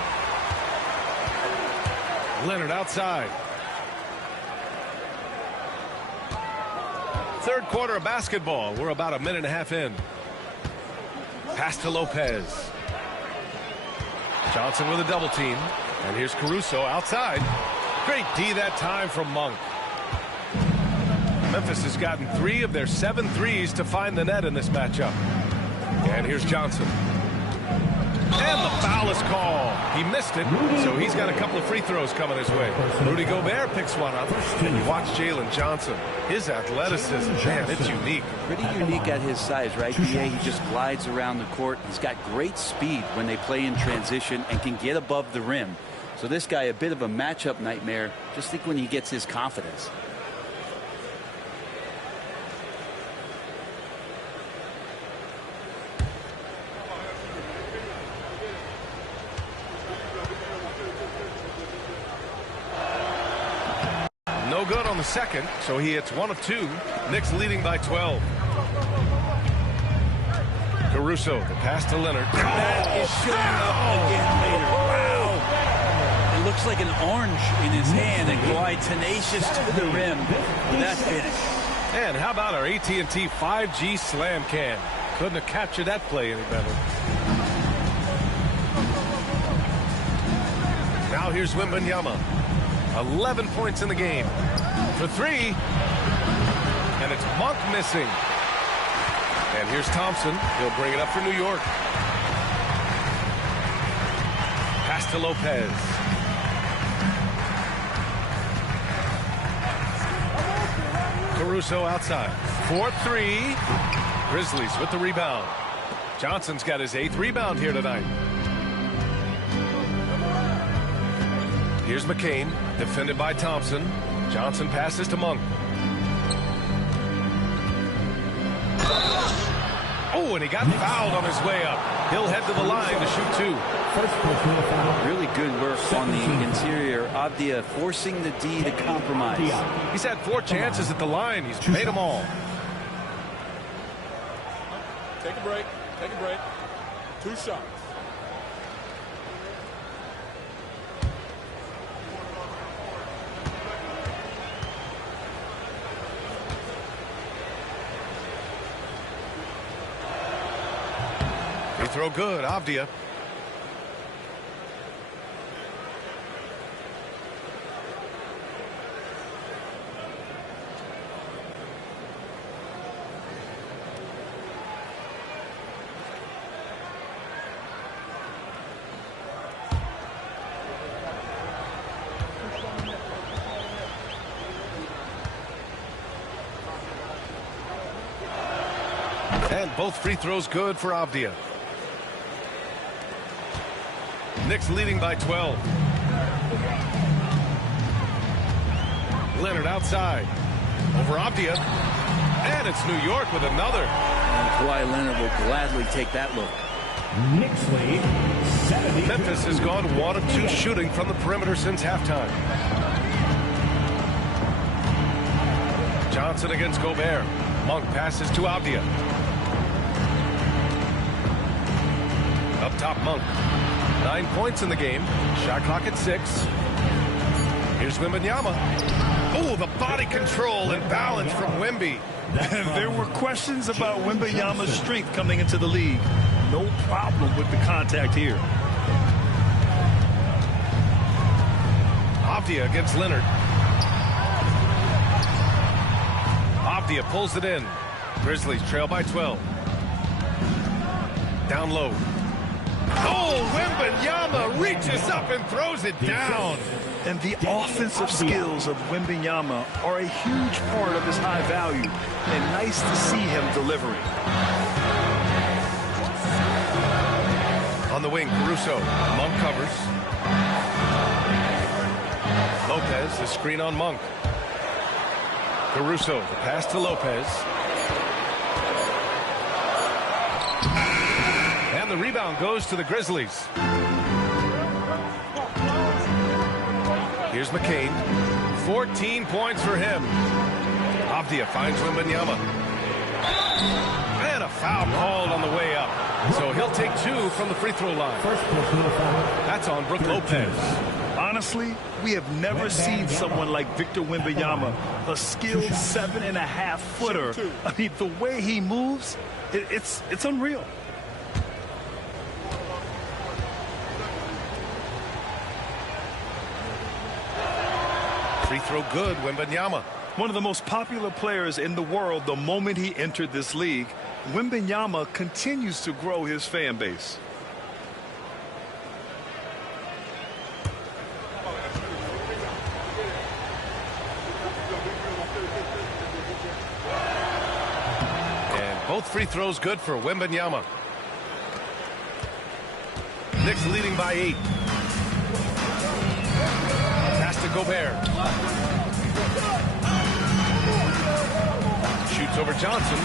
Leonard outside. Third quarter of basketball. We're about a minute and a half in. Pass to Lopez. Johnson with a double team. And here's Caruso outside. Great D that time from Monk. Memphis has gotten 3 of their 7 threes to find the net in this matchup. And here's Johnson. And the foul is called. He missed it, so he's got a couple of free throws coming his way. Rudy Gobert picks one up. And you watch Jalen Johnson. His athleticism, man, it's unique. Pretty unique at his size, right? He just glides around the court. He's got great speed when they play in transition and can get above the rim. So this guy, a bit of a matchup nightmare. Just think when he gets his confidence. No good on the second, so he hits 1 of 2. Knicks leading by 12. Caruso, the pass to Leonard. That is showing up again later. Wow. It looks like an orange in his hand, and Kawhi tenacious to the rim with that finish. And how about our AT&T 5G slam can? Couldn't have captured that play any better. Now here's Wembanyama. 11 points in the game. For 3. And it's Monk missing. And here's Thompson. He'll bring it up for New York. Pass to Lopez. Caruso outside. 4-3. Grizzlies with the rebound. Johnson's got his 8th rebound here tonight. Here's McCain, defended by Thompson. Johnson passes to Monk. Oh, and he got fouled on his way up. He'll head to the line to shoot 2. Really good work on the interior. Avdia forcing the D to compromise. He's had 4 chances at the line. He's made them all. Take a break. Take a break. 2 shots. Free throw good, Avdia. And both free throws good for Avdia. Knicks leading by 12. Leonard outside. Over Avdia. And it's New York with another. And Kawhi Leonard will gladly take that look. Knicks lead 70. Memphis has gone 1 of 2 shooting from the perimeter since halftime. Johnson against Gobert. Monk passes to Avdia. Up top, Monk. 9 points in the game. Shot clock at 6. Here's Wembanyama. Oh, the body control and balance from Wemby. There were questions about Wembanyama's strength coming into the league. No problem with the contact here. Avdia against Leonard. Avdia pulls it in. Grizzlies trail by 12. Down low. Oh, Wembanyama reaches up and throws it down. And the offensive skills of Wembanyama are a huge part of his high value. And nice to see him delivering. On the wing, Caruso. Monk covers. Lopez, the screen on Monk. Caruso, the pass to Lopez. And the rebound goes to the Grizzlies. Here's McCain. 14 points for him. Avdia finds Wembanyama. And a foul called on the way up. So he'll take 2 from the free throw line. That's on Brook Lopez. Honestly, we have never seen someone like Victor Wembanyama, a skilled 7.5-footer. I mean, the way he moves, it's unreal. Free throw good, Wembanyama. One of the most popular players in the world the moment he entered this league, Wembanyama continues to grow his fan base. And both free throws good for Wembanyama. Knicks leading by 8. Pass to Gobert. Shoots over Johnson,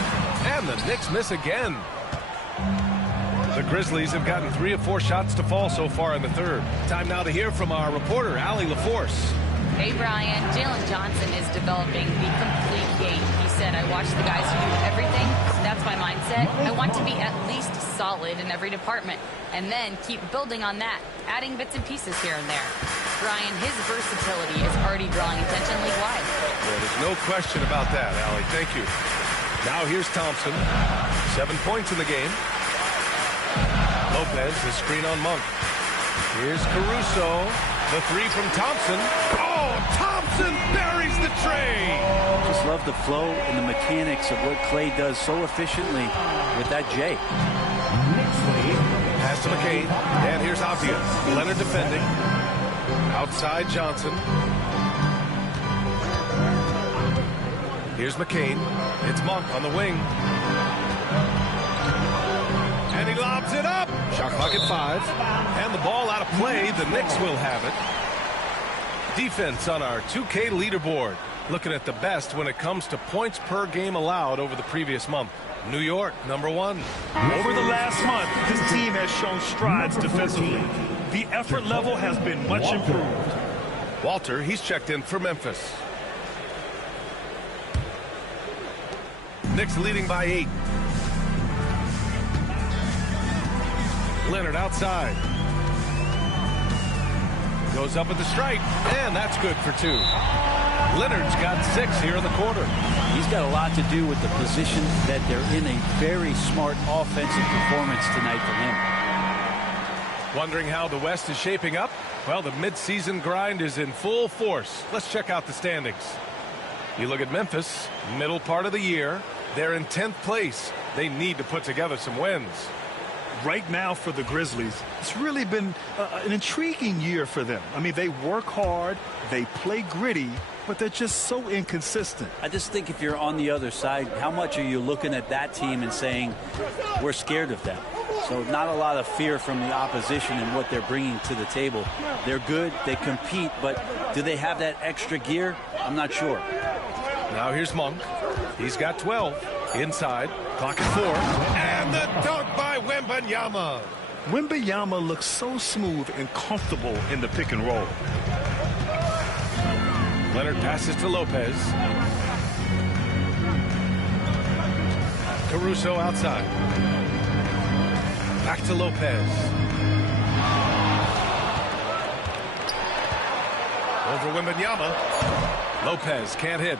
and the Knicks miss again. The Grizzlies have gotten 3 of 4 shots to fall so far in the third. Time now to hear from our reporter, Allie LaForce. Hey, Brian. Jalen Johnson is developing the complete game. He said, I watch the guys who do everything. That's my mindset. I want to be at least solid in every department and then keep building on that, adding bits and pieces here and there. Brian, his versatility is already drawing attention league-wide. Well, there's no question about that, Allie. Thank you. Now here's Thompson. 7 points in the game. Lopez, the screen on Monk. Here's Caruso. The 3 from Thompson. Oh, Thompson buries the tray. Just love the flow and the mechanics of what Clay does so efficiently with that J. Pass to McCain. And here's Avdia. Leonard defending. Outside Johnson. Here's McCain. It's Monk on the wing. And he lobs it up. Shot clock at 5. And the ball out of play. The Knicks will have it. Defense on our 2K leaderboard. Looking at the best when it comes to points per game allowed over the previous month. New York, number 1. Over the last month, this team has shown strides defensively. The effort level has been much improved. Walter, he's checked in for Memphis. Knicks leading by 8. Leonard outside. Goes up at the stripe, and that's good for 2. Leonard's got 6 here in the quarter. He's got a lot to do with the position that they're in. A very smart offensive performance tonight for him. Wondering how the West is shaping up? Well, the midseason grind is in full force. Let's check out the standings. You look at Memphis, middle part of the year. They're in 10th place. They need to put together some wins. Right now for the Grizzlies, it's really been an intriguing year for them. I mean, they work hard, they play gritty, but they're just so inconsistent. I just think if you're on the other side, how much are you looking at that team and saying, we're scared of them? So not a lot of fear from the opposition and what they're bringing to the table. They're good, they compete, but do they have that extra gear? I'm not sure. Now here's Monk. He's got 12. Inside. Clock is 4. And the dunk by Wembanyama. Wembanyama looks so smooth and comfortable in the pick and roll. Leonard passes to Lopez. Caruso outside. Back to Lopez. Over Wembanyama. Lopez can't hit.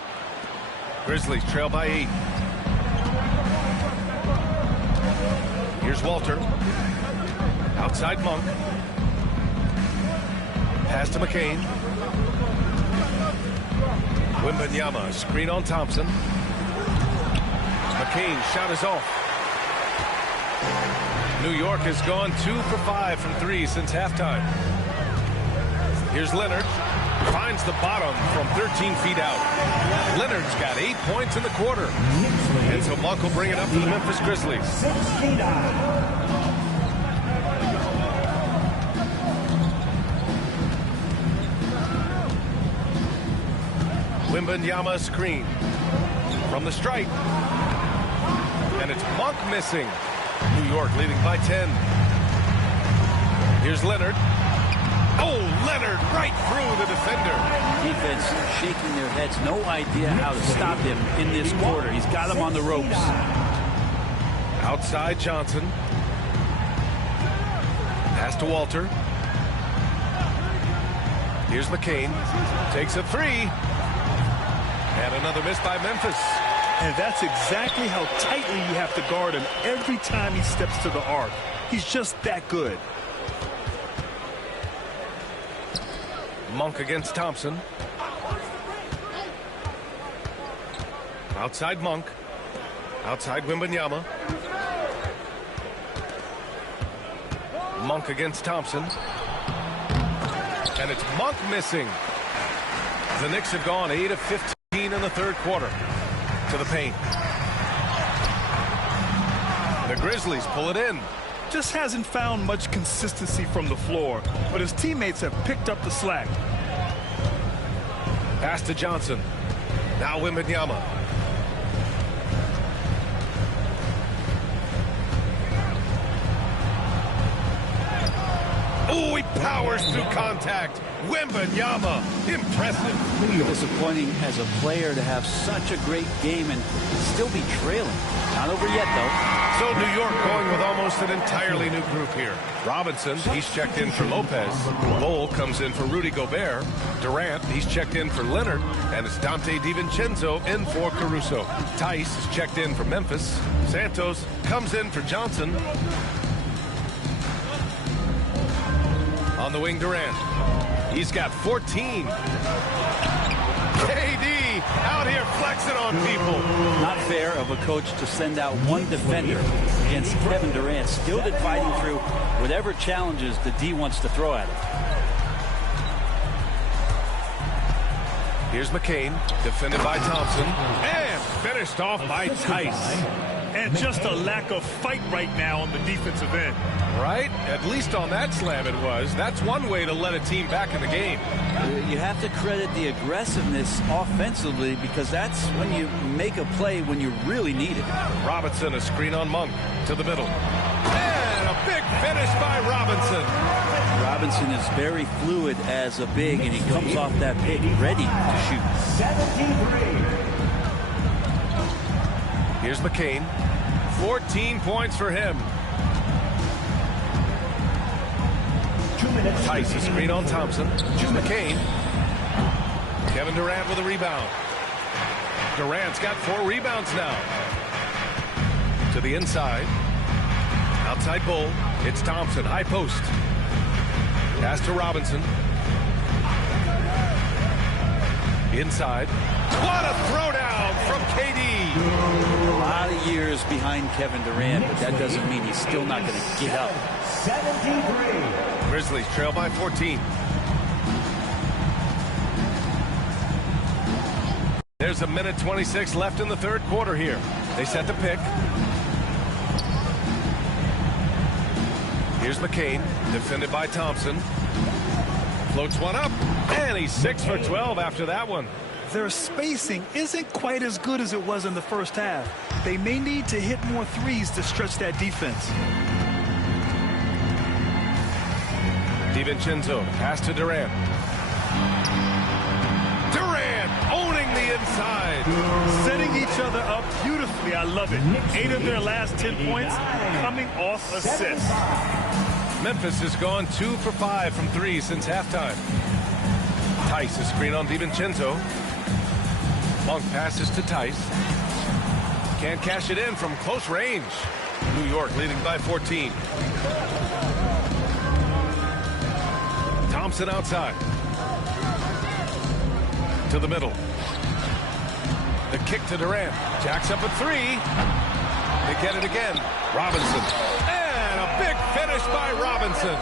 Grizzlies trail by 8. Here's Walter. Outside Monk. Pass to McCain. Wembanyama, screen on Thompson. McCain shot is off. New York has gone 2 for 5 from 3 since halftime. Here's Leonard. Finds the bottom from 13 feet out. Leonard's got 8 points in the quarter. And so Monk will bring it up for the Memphis Grizzlies. Wembanyama screen from the stripe. And it's Monk missing. New York leading by 10. Here's Leonard. Oh, Leonard right through the defender. Defense shaking their heads. No idea how to stop him in this quarter. He's got him on the ropes. Outside Johnson. Pass to Walter. Here's McCain. Takes a 3. And another miss by Memphis. And that's exactly how tightly you have to guard him every time he steps to the arc. He's just that good. Monk against Thompson. Outside Monk. Outside Wembanyama. Monk against Thompson. And it's Monk missing. The Knicks have gone 8 of 15 in the third quarter. To the paint. The Grizzlies pull it in. Just hasn't found much consistency from the floor, but his teammates have picked up the slack. Pass to Johnson. Now Wembanyama. Oh, he powers through contact. Wembanyama, impressive. Disappointing as a player to have such a great game and still be trailing. Not over yet, though. So New York going with almost an entirely new group here. Robinson, he's checked in for Lopez. Bol comes in for Rudy Gobert. Durant, he's checked in for Leonard. And it's Dante DiVincenzo in for Caruso. Tice is checked in for Memphis. Santos comes in for Johnson. On the wing, Durant. He's got 14. KD out here flexing on people. Not fair of a coach to send out one defender against Kevin Durant, still fighting through whatever challenges the D wants to throw at him. Here's McCain, defended by Thompson, and finished off by Tice. And just a lack of fight right now on the defensive end. Right? At least on that slam it was. That's one way to let a team back in the game. You have to credit the aggressiveness offensively because that's when you make a play when you really need it. Robinson, a screen on Monk to the middle. And a big finish by Robinson. Robinson is very fluid as a big, and he comes off that pick ready to shoot. 73. Here's McCain. 14 points for him. Tice, a screen on Thompson. McCain. Kevin Durant with a rebound. Durant's got 4 rebounds now. To the inside. Outside Bol. It's Thompson. High post. Pass to Robinson. Inside. What a throwdown from KD. A lot of years behind Kevin Durant, but that doesn't mean he's still not going to get up. 73. Grizzlies trail by 14. There's a minute 26 left in the third quarter here. They set the pick. Here's McCain, defended by Thompson. Floats one up, and he's 6 for 12 after that one. Their spacing isn't quite as good as it was in the first half. They may need to hit more threes to stretch that defense. DiVincenzo, pass to Durant. Durant owning the inside. Setting each other up beautifully. I love it. 8 of their last 10 points coming off assists. Memphis has gone 2 for 5 from 3 since halftime. Tice, a screen on DiVincenzo. Monk passes to Tice. Can't cash it in from close range. New York leading by 14. Thompson outside. To the middle. The kick to Durant. Jacks up a three. They get it again. Robinson. And a big finish by Robinson.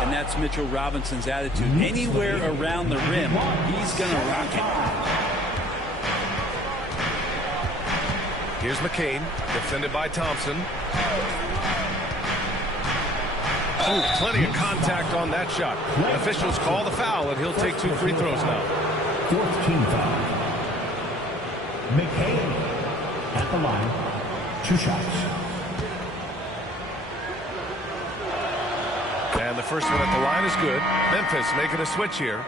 And that's Mitchell Robinson's attitude. Anywhere around the rim, he's going to rock it. Here's McCain, defended by Thompson. Oh, plenty of contact on that shot. Officials call the foul, and he'll take 2 free throws now. 4th team foul. McCain at the line. 2 shots. And the first one at the line is good. Memphis making a switch here.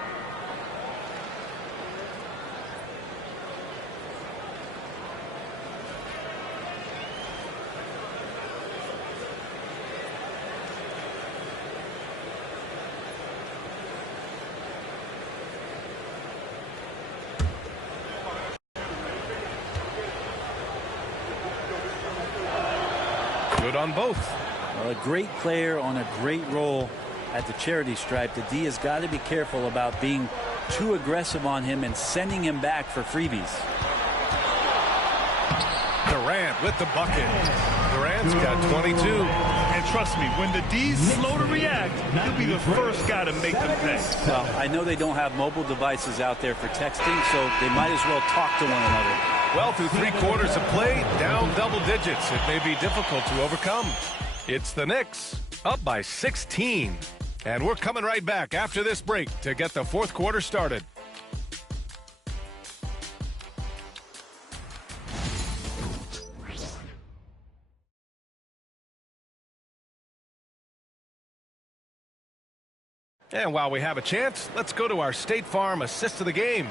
Good on both. A great player on a great role at the charity stripe. The D has got to be careful about being too aggressive on him and sending him back for freebies. Durant with the bucket. Durant's got 22. And trust me, when the D's slow to react, he'll be the first guy to make them pay. Well, I know they don't have mobile devices out there for texting, so they might as well talk to one another. Well, through 3 quarters of play, down double digits. It may be difficult to overcome. It's the Knicks, up by 16. And we're coming right back after this break to get the 4th quarter started. And while we have a chance, let's go to our State Farm assist of the game.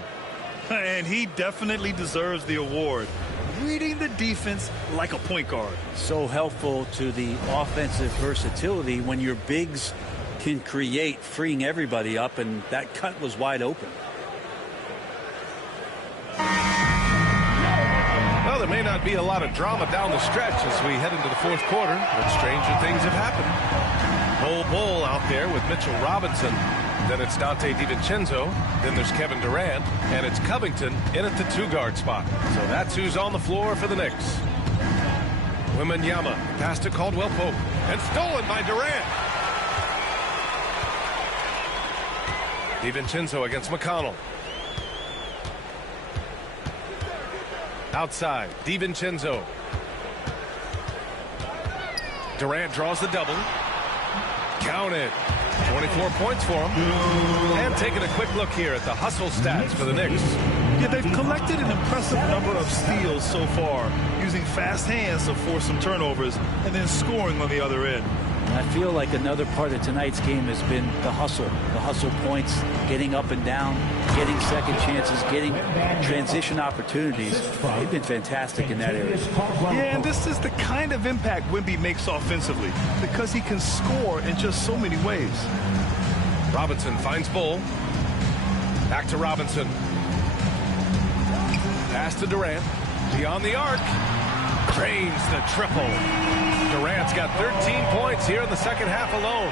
And he definitely deserves the award. Reading the defense like a point guard. So helpful to the offensive versatility when your bigs can create, freeing everybody up, and that cut was wide open. Well, there may not be a lot of drama down the stretch as we head into the 4th quarter, but stranger things have happened. Bull out there with Mitchell Robinson. Then it's Dante DiVincenzo. Then there's Kevin Durant. And it's Covington in at the 2-guard spot. So that's who's on the floor for the Knicks. Wembanyama pass to Caldwell Pope. And stolen by Durant. DiVincenzo against McConnell. Outside, DiVincenzo. Durant draws the double. Count it. 24 points for him. And taking a quick look here at the hustle stats for the Knicks. Yeah, they've collected an impressive number of steals so far, using fast hands to force some turnovers and then scoring on the other end. I feel like another part of tonight's game has been the hustle points, getting up and down, getting second chances, getting transition opportunities. They've been fantastic in that area. Yeah, and this is the kind of impact Wemby makes offensively because he can score in just so many ways. Robinson finds Bull. Back to Robinson. Pass to Durant. Beyond the arc. Drains the triple. Durant's got 13 points here in the second half alone.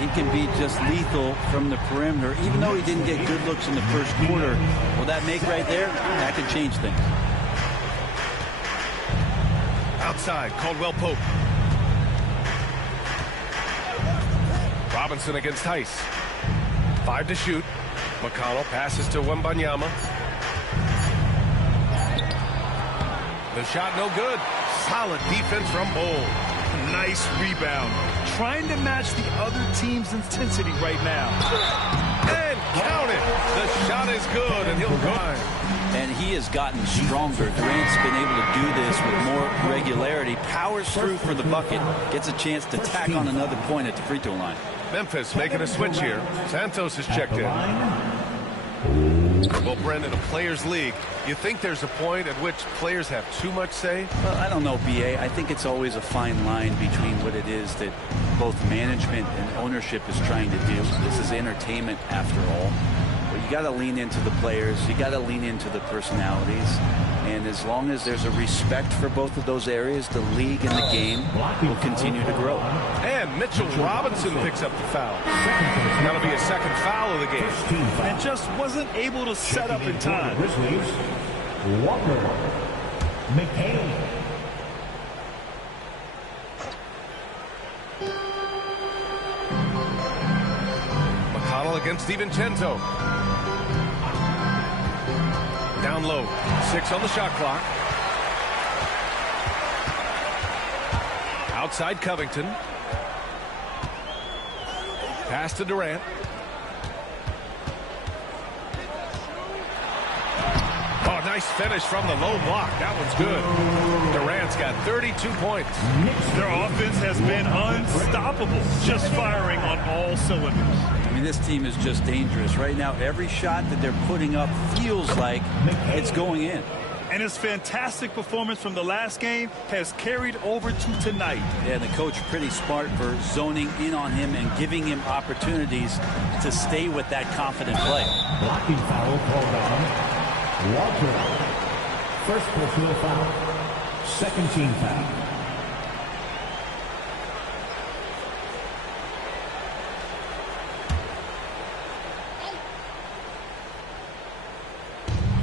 He can be just lethal from the perimeter. Even though he didn't get good looks in the first quarter, will that make right there? That could change things. Outside, Caldwell Pope. Robinson against Tice. 5 to shoot. McConnell passes to Wembanyama. The shot no good. Solid defense from Bull. Nice rebound. Trying to match the other team's intensity right now. And count it. The shot is good, and he'll go. And he has gotten stronger. Durant's been able to do this with more regularity. Powers through for the bucket. Gets a chance to tack on another point at the free throw line. Memphis making a switch here. Santos has checked in. Well, Brendan, a players' league, you think there's a point at which players have too much say? Well, I don't know, B.A. I think it's always a fine line between what it is that both management and ownership is trying to do. This is entertainment, after all. But you got to lean into the players. You got to lean into the personalities. And as long as there's a respect for both of those areas, the league and the game will continue to grow. And Mitchell Robinson picks up the foul. That'll be a second foul of the game. And just wasn't able to set up in time. Grizzlies, Walker, McCain. McConnell against DiVincenzo. Down low. 6 on the shot clock. Outside Covington. Pass to Durant. Oh, nice finish from the low block. That one's good. Durant's got 32 points. Their offense has been unstoppable, just firing on all cylinders. I mean, this team is just dangerous. Right now, every shot that they're putting up feels like it's going in. And his fantastic performance from the last game has carried over to tonight. Yeah, the coach pretty smart for zoning in on him and giving him opportunities to stay with that confident play. Blocking foul called on Walker. First personal foul. Second team foul.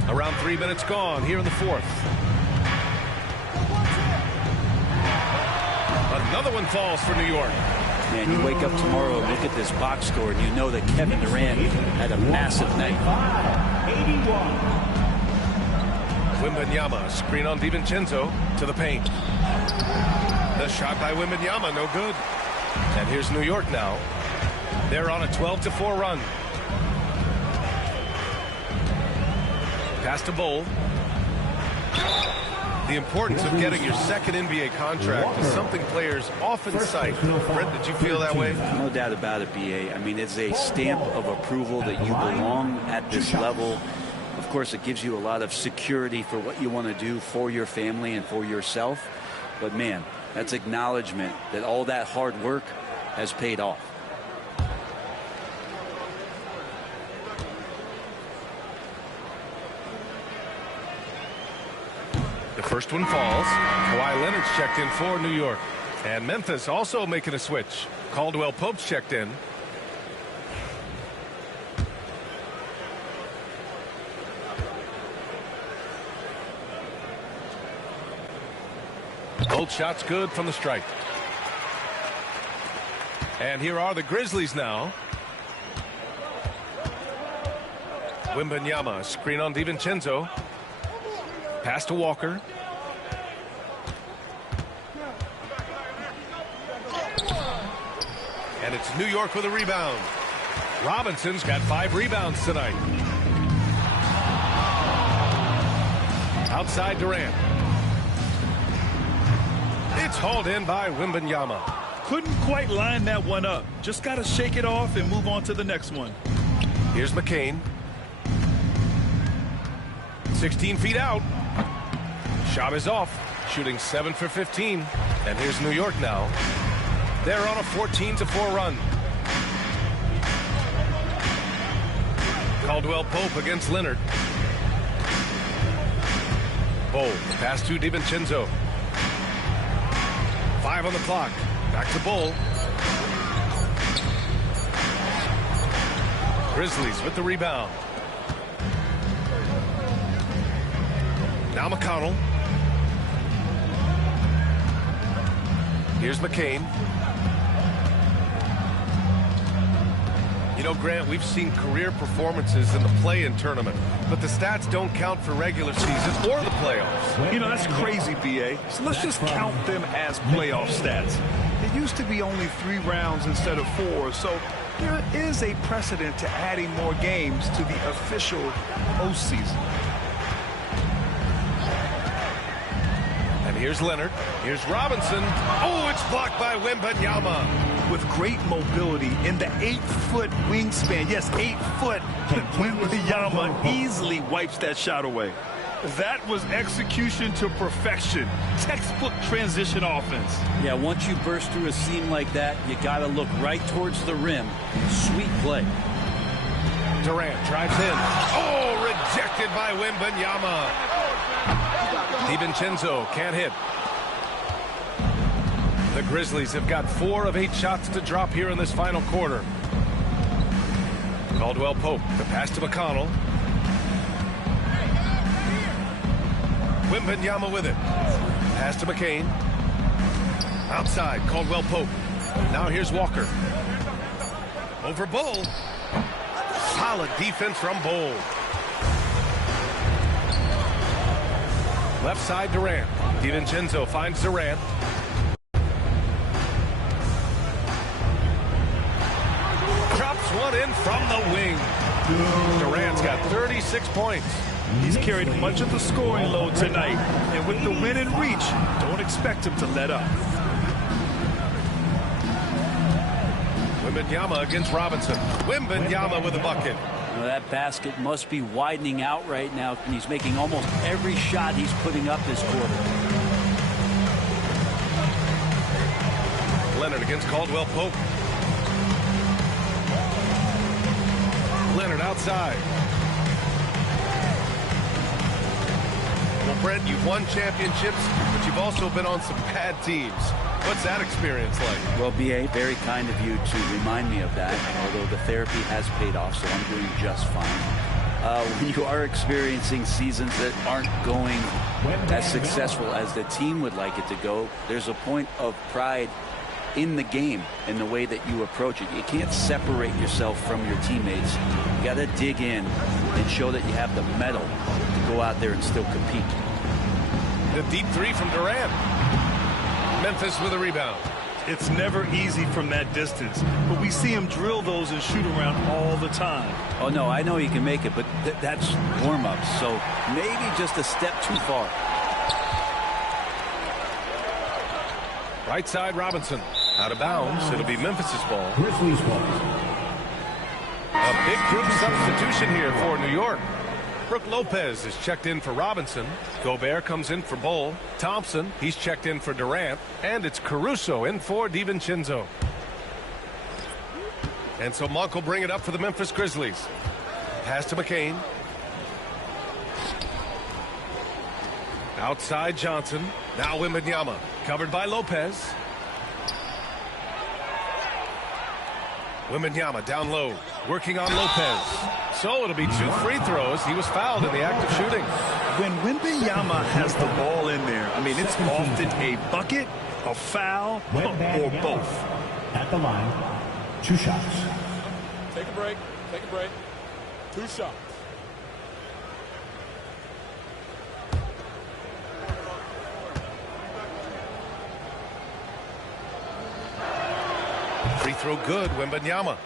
Around 3 minutes gone here in the fourth. Another one falls for New York. Man, you wake up tomorrow and look at this box score and you know that Kevin Durant had a massive night. 81. Wembanyama, screen on DiVincenzo to the paint. The shot by Wembanyama, no good. And here's New York now. They're on a 12-4 run. Pass to Bol. The importance of getting your second NBA contract is something players often cite. Brent, did you feel that way? No doubt about it, B.A. I mean, it's a stamp of approval that you belong at this level. Of course, it gives you a lot of security for what you want to do for your family and for yourself. But, man, that's acknowledgement that all that hard work has paid off. The first one falls. Kawhi Leonard's checked in for New York. And Memphis also making a switch. Caldwell Pope's checked in. Both shots good from the stripe. And here are the Grizzlies now. Wembanyama, screen on DiVincenzo. Pass to Walker. And it's New York with a rebound. Robinson's got 5 rebounds tonight. Outside Durant. It's hauled in by Wembanyama. Couldn't quite line that one up. Just got to shake it off and move on to the next one. Here's McCain. 16 feet out. Shot is off. Shooting 7 for 15. And here's New York now. They're on a 14-4 run. Caldwell Pope against Leonard. Bol, pass to DiVincenzo. 5 on the clock. Back to Bol. Grizzlies with the rebound. Now McConnell. Here's McCain. You know, Grant, we've seen career performances in the play-in tournament, but the stats don't count for regular seasons or the playoffs. You know, that's crazy, B.A. So let's just count them as playoff stats. It used to be only 3 rounds instead of 4, so there is a precedent to adding more games to the official postseason. And here's Leonard. Here's Robinson. Oh, it's blocked by Wembanyama. With great mobility in the 8-foot wingspan. Yes, 8 foot. Wembanyama easily wipes that shot away. That was execution to perfection. Textbook transition offense. Yeah, once you burst through a seam like that, you got to look right towards the rim. Sweet play. Durant drives in. Oh, rejected by Wembanyama. DiVincenzo can't hit. The Grizzlies have got 4 of 8 shots to drop here in this final quarter. Caldwell Pope, the pass to McConnell. Wembanyama with it. Pass to McCain. Outside, Caldwell Pope. Now here's Walker. Over Bull. Solid defense from Bull. Left side, Durant. DiVincenzo finds Durant. Drops one in from the wing. Durant's got 36 points. He's carried much of the scoring load tonight. And with the win in reach, don't expect him to let up. Wembanyama against Robinson. Wembanyama with a bucket. Well, that basket must be widening out right now, and he's making almost every shot he's putting up this quarter. Leonard against Caldwell Pope. Leonard outside. Well, Brent, you've won championships, but you've also been on some bad teams. What's that experience like? Well, B.A., very kind of you to remind me of that, although the therapy has paid off, so I'm doing just fine. When you are experiencing seasons that aren't going as successful as the team would like it to go, there's a point of pride in the game and the way that you approach it. You can't separate yourself from your teammates. You got to dig in and show that you have the mettle to go out there and still compete. The deep three from Durant. Memphis with a rebound. It's never easy from that distance, but we see him drill those and shoot around all the time. Oh, no, I know he can make it, but that's warm-up, so maybe just a step too far. Right side, Robinson. Out of bounds. It'll be Memphis's ball. Grizzlies ball. A big group substitution here for New York. Brook Lopez is checked in for Robinson. Gobert comes in for Bull. Thompson, he's checked in for Durant. And it's Caruso in for DiVincenzo. And so Monk will bring it up for the Memphis Grizzlies. Pass to McCain. Outside Johnson. Now Wembanyama. Covered by Lopez. Wembanyama down low. Working on Lopez. So it'll be 2 free throws. He was fouled in the act of shooting. When Wembanyama has the ball in there, I mean, it's often a bucket, a foul, or both. At the line, 2 shots. Take a break. Take a break. 2 shots. Free throw good, Wembanyama.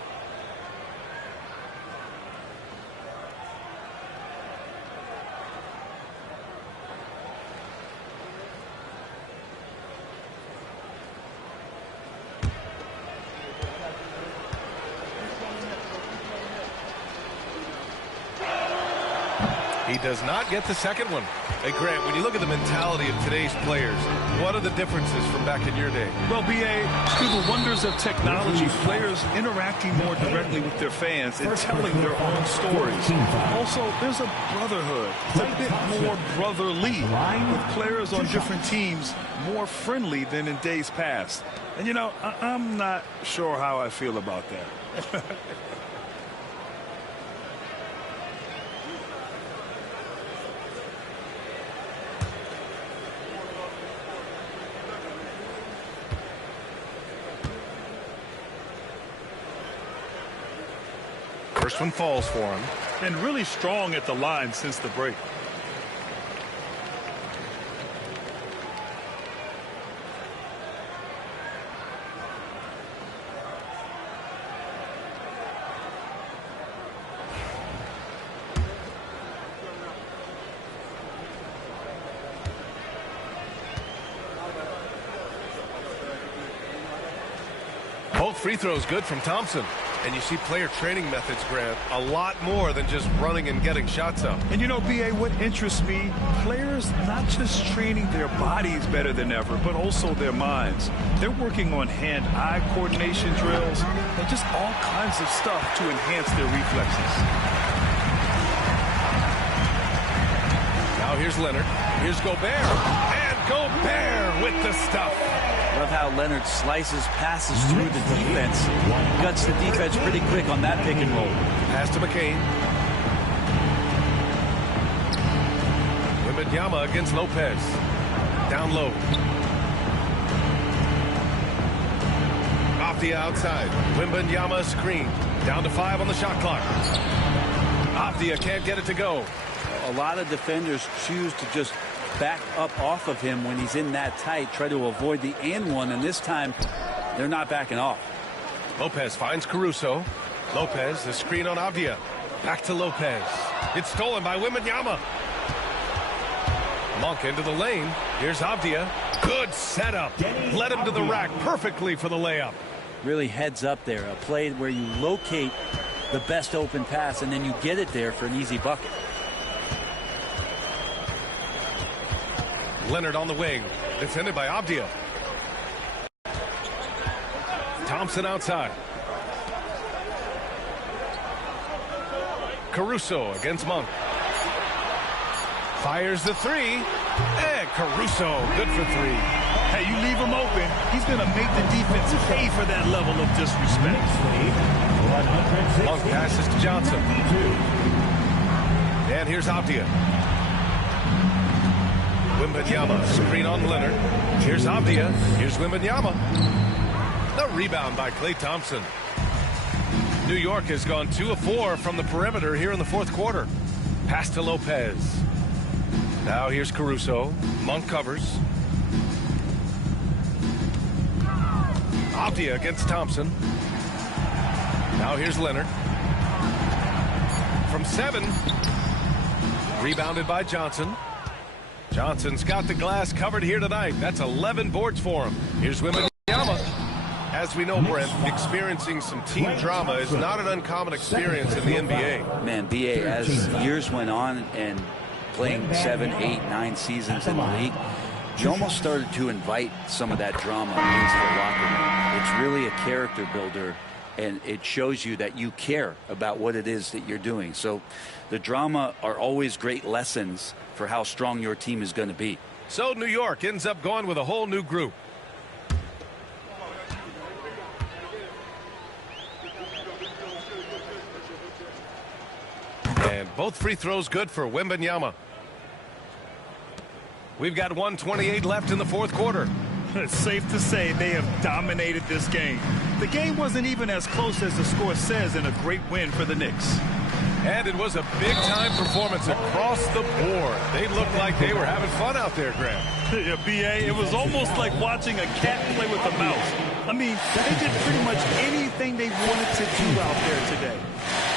He does not get the second one. Hey, Grant, when you look at the mentality of today's players, what are the differences from back in your day? Well, B.A., through the wonders of technology, players interacting more directly with their fans and telling their own stories. Also, there's a brotherhood. It's a bit more brotherly, with players on different teams more friendly than in days past. And, you know, I'm not sure how I feel about that. First one falls for him. And really strong at the line since the break. Both free throws good from Thompson. And you see player training methods, Grant, a lot more than just running and getting shots up. And you know, B.A., what interests me, players not just training their bodies better than ever, but also their minds. They're working on hand-eye coordination drills and just all kinds of stuff to enhance their reflexes. here's Leonard. Here's Gobert. And Gobert with the stuff. Love how Leonard slices passes through the defense. Guts the defense pretty quick on that pick and roll. Pass to McCain. Wembanyama against Lopez. Down low. Off the outside. Wembanyama screen. Down to 5 on the shot clock. Avdia can't get it to go. A lot of defenders choose to just back up off of him when he's in that tight, try to avoid the and one, and this time they're not backing off. Lopez finds Caruso. Lopez, the screen on Avdia. Back to Lopez. It's stolen by Wembanyama. Monk into the lane. Here's Avdia. Good setup. Led him to the rack perfectly for the layup. Really heads up there. A play where you locate the best open pass and then you get it there for an easy bucket. Leonard on the wing. Defended by Avdia. Thompson outside. Caruso against Monk. Fires the three. And Caruso, good for 3. Hey, you leave him open, he's going to make the defense pay for that level of disrespect. Monk passes to Johnson. And here's Avdia. Wembanyama, screen on Leonard. Here's Avdia. Here's Wembanyama. The rebound by Klay Thompson. New York has gone 2 of 4 from the perimeter here in the fourth quarter. Pass to Lopez. Now here's Caruso. Monk covers. Avdia against Thompson. Now here's Leonard. From 7. Rebounded by Johnson. Johnson's got the glass covered here tonight. That's 11 boards for him. Here's Wembanyama. As we know, Brent, experiencing some team drama is not an uncommon experience in the NBA. Man, B.A., as years went on and playing 7, 8, 9 seasons in the league, you almost started to invite some of that drama into the locker room. It's really a character builder, and it shows you that you care about what it is that you're doing. So the drama are always great lessons for how strong your team is going to be. So New York ends up going with a whole new group. And both free throws good for Wembanyama. We've got 1:28 left in the fourth quarter. It's safe to say they have dominated this game. The game wasn't even as close as the score says, and a great win for the Knicks. And it was a big-time performance across the board. They looked like they were having fun out there, Graham. Yeah, B.A., it was almost like watching a cat play with a mouse. I mean, they did pretty much anything they wanted to do out there today.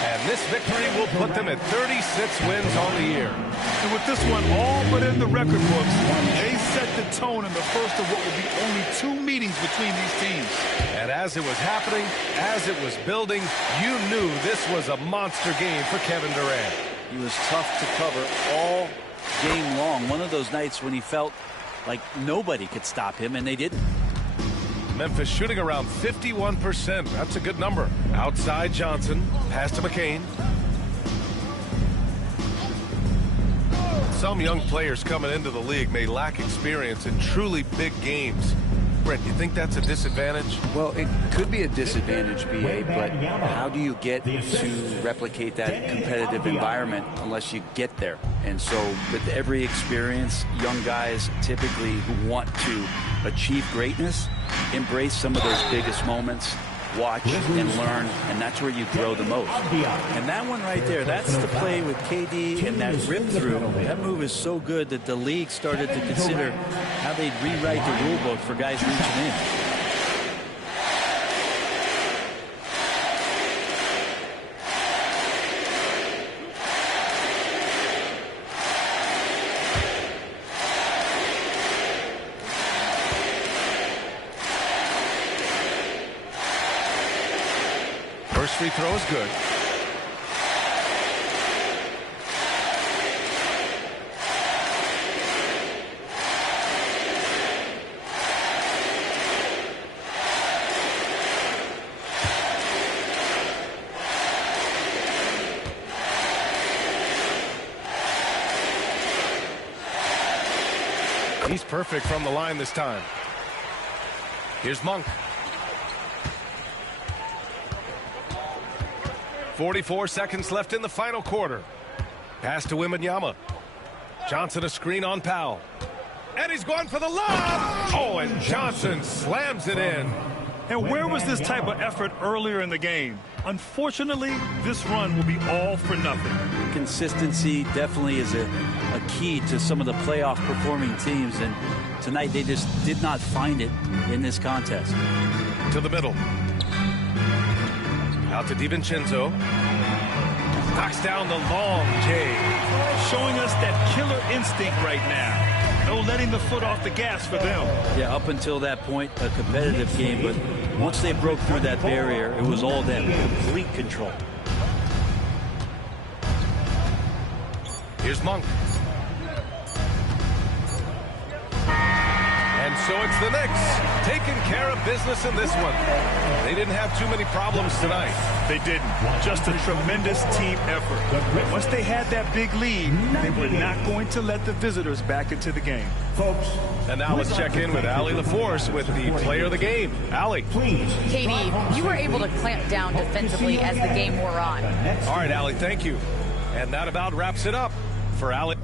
And this victory will put them at 36 wins on the year. And with this one all but in the record books, they set the tone in the first of what will be only 2 meetings between these teams. And as it was happening, as it was building, you knew this was a monster game for Kevin Durant. He was tough to cover all game long. One of those nights when he felt like nobody could stop him, and they didn't. Memphis shooting around 51%. That's a good number. Outside Johnson. Pass to McCain. Some young players coming into the league may lack experience in truly big games. Brent, you think that's a disadvantage? Well, it could be a disadvantage, B.A., but how do you get to replicate that competitive environment unless you get there? And so with every experience, young guys typically who want to achieve greatness embrace some of those biggest moments, watch and learn, and that's where you grow the most. And that one right there, that's the play with KD and that rip through. That move is so good that the league started to consider how they'd rewrite the rule book for guys reaching in. First free throw is good. He's perfect from the line this time. Here's Monk. 44 seconds left in the final quarter. Pass to Wembanyama. Johnson a screen on Powell. And he's going for the lob. Oh, and Johnson slams it in. And where was this type of effort earlier in the game? Unfortunately, this run will be all for nothing. Consistency definitely is a key to some of the playoff performing teams, and tonight they just did not find it in this contest. To the middle. Out to DiVincenzo. Knocks down the long J. Showing us that killer instinct right now. No letting the foot off the gas for them. Yeah, up until that point, a competitive game, but once they broke through that barrier, it was all them, complete control. Here's Monk. And so it's the Knicks taking care of business in this one. They didn't have too many problems tonight. They didn't. Just a tremendous team effort. Once they had that big lead, they were not going to let the visitors back into the game. Folks. And now let's check in with Allie LaForce with the player of the game. Allie. KD, you were able to clamp down defensively as the game wore on. All right, Allie, thank you. And that about wraps it up for Allie.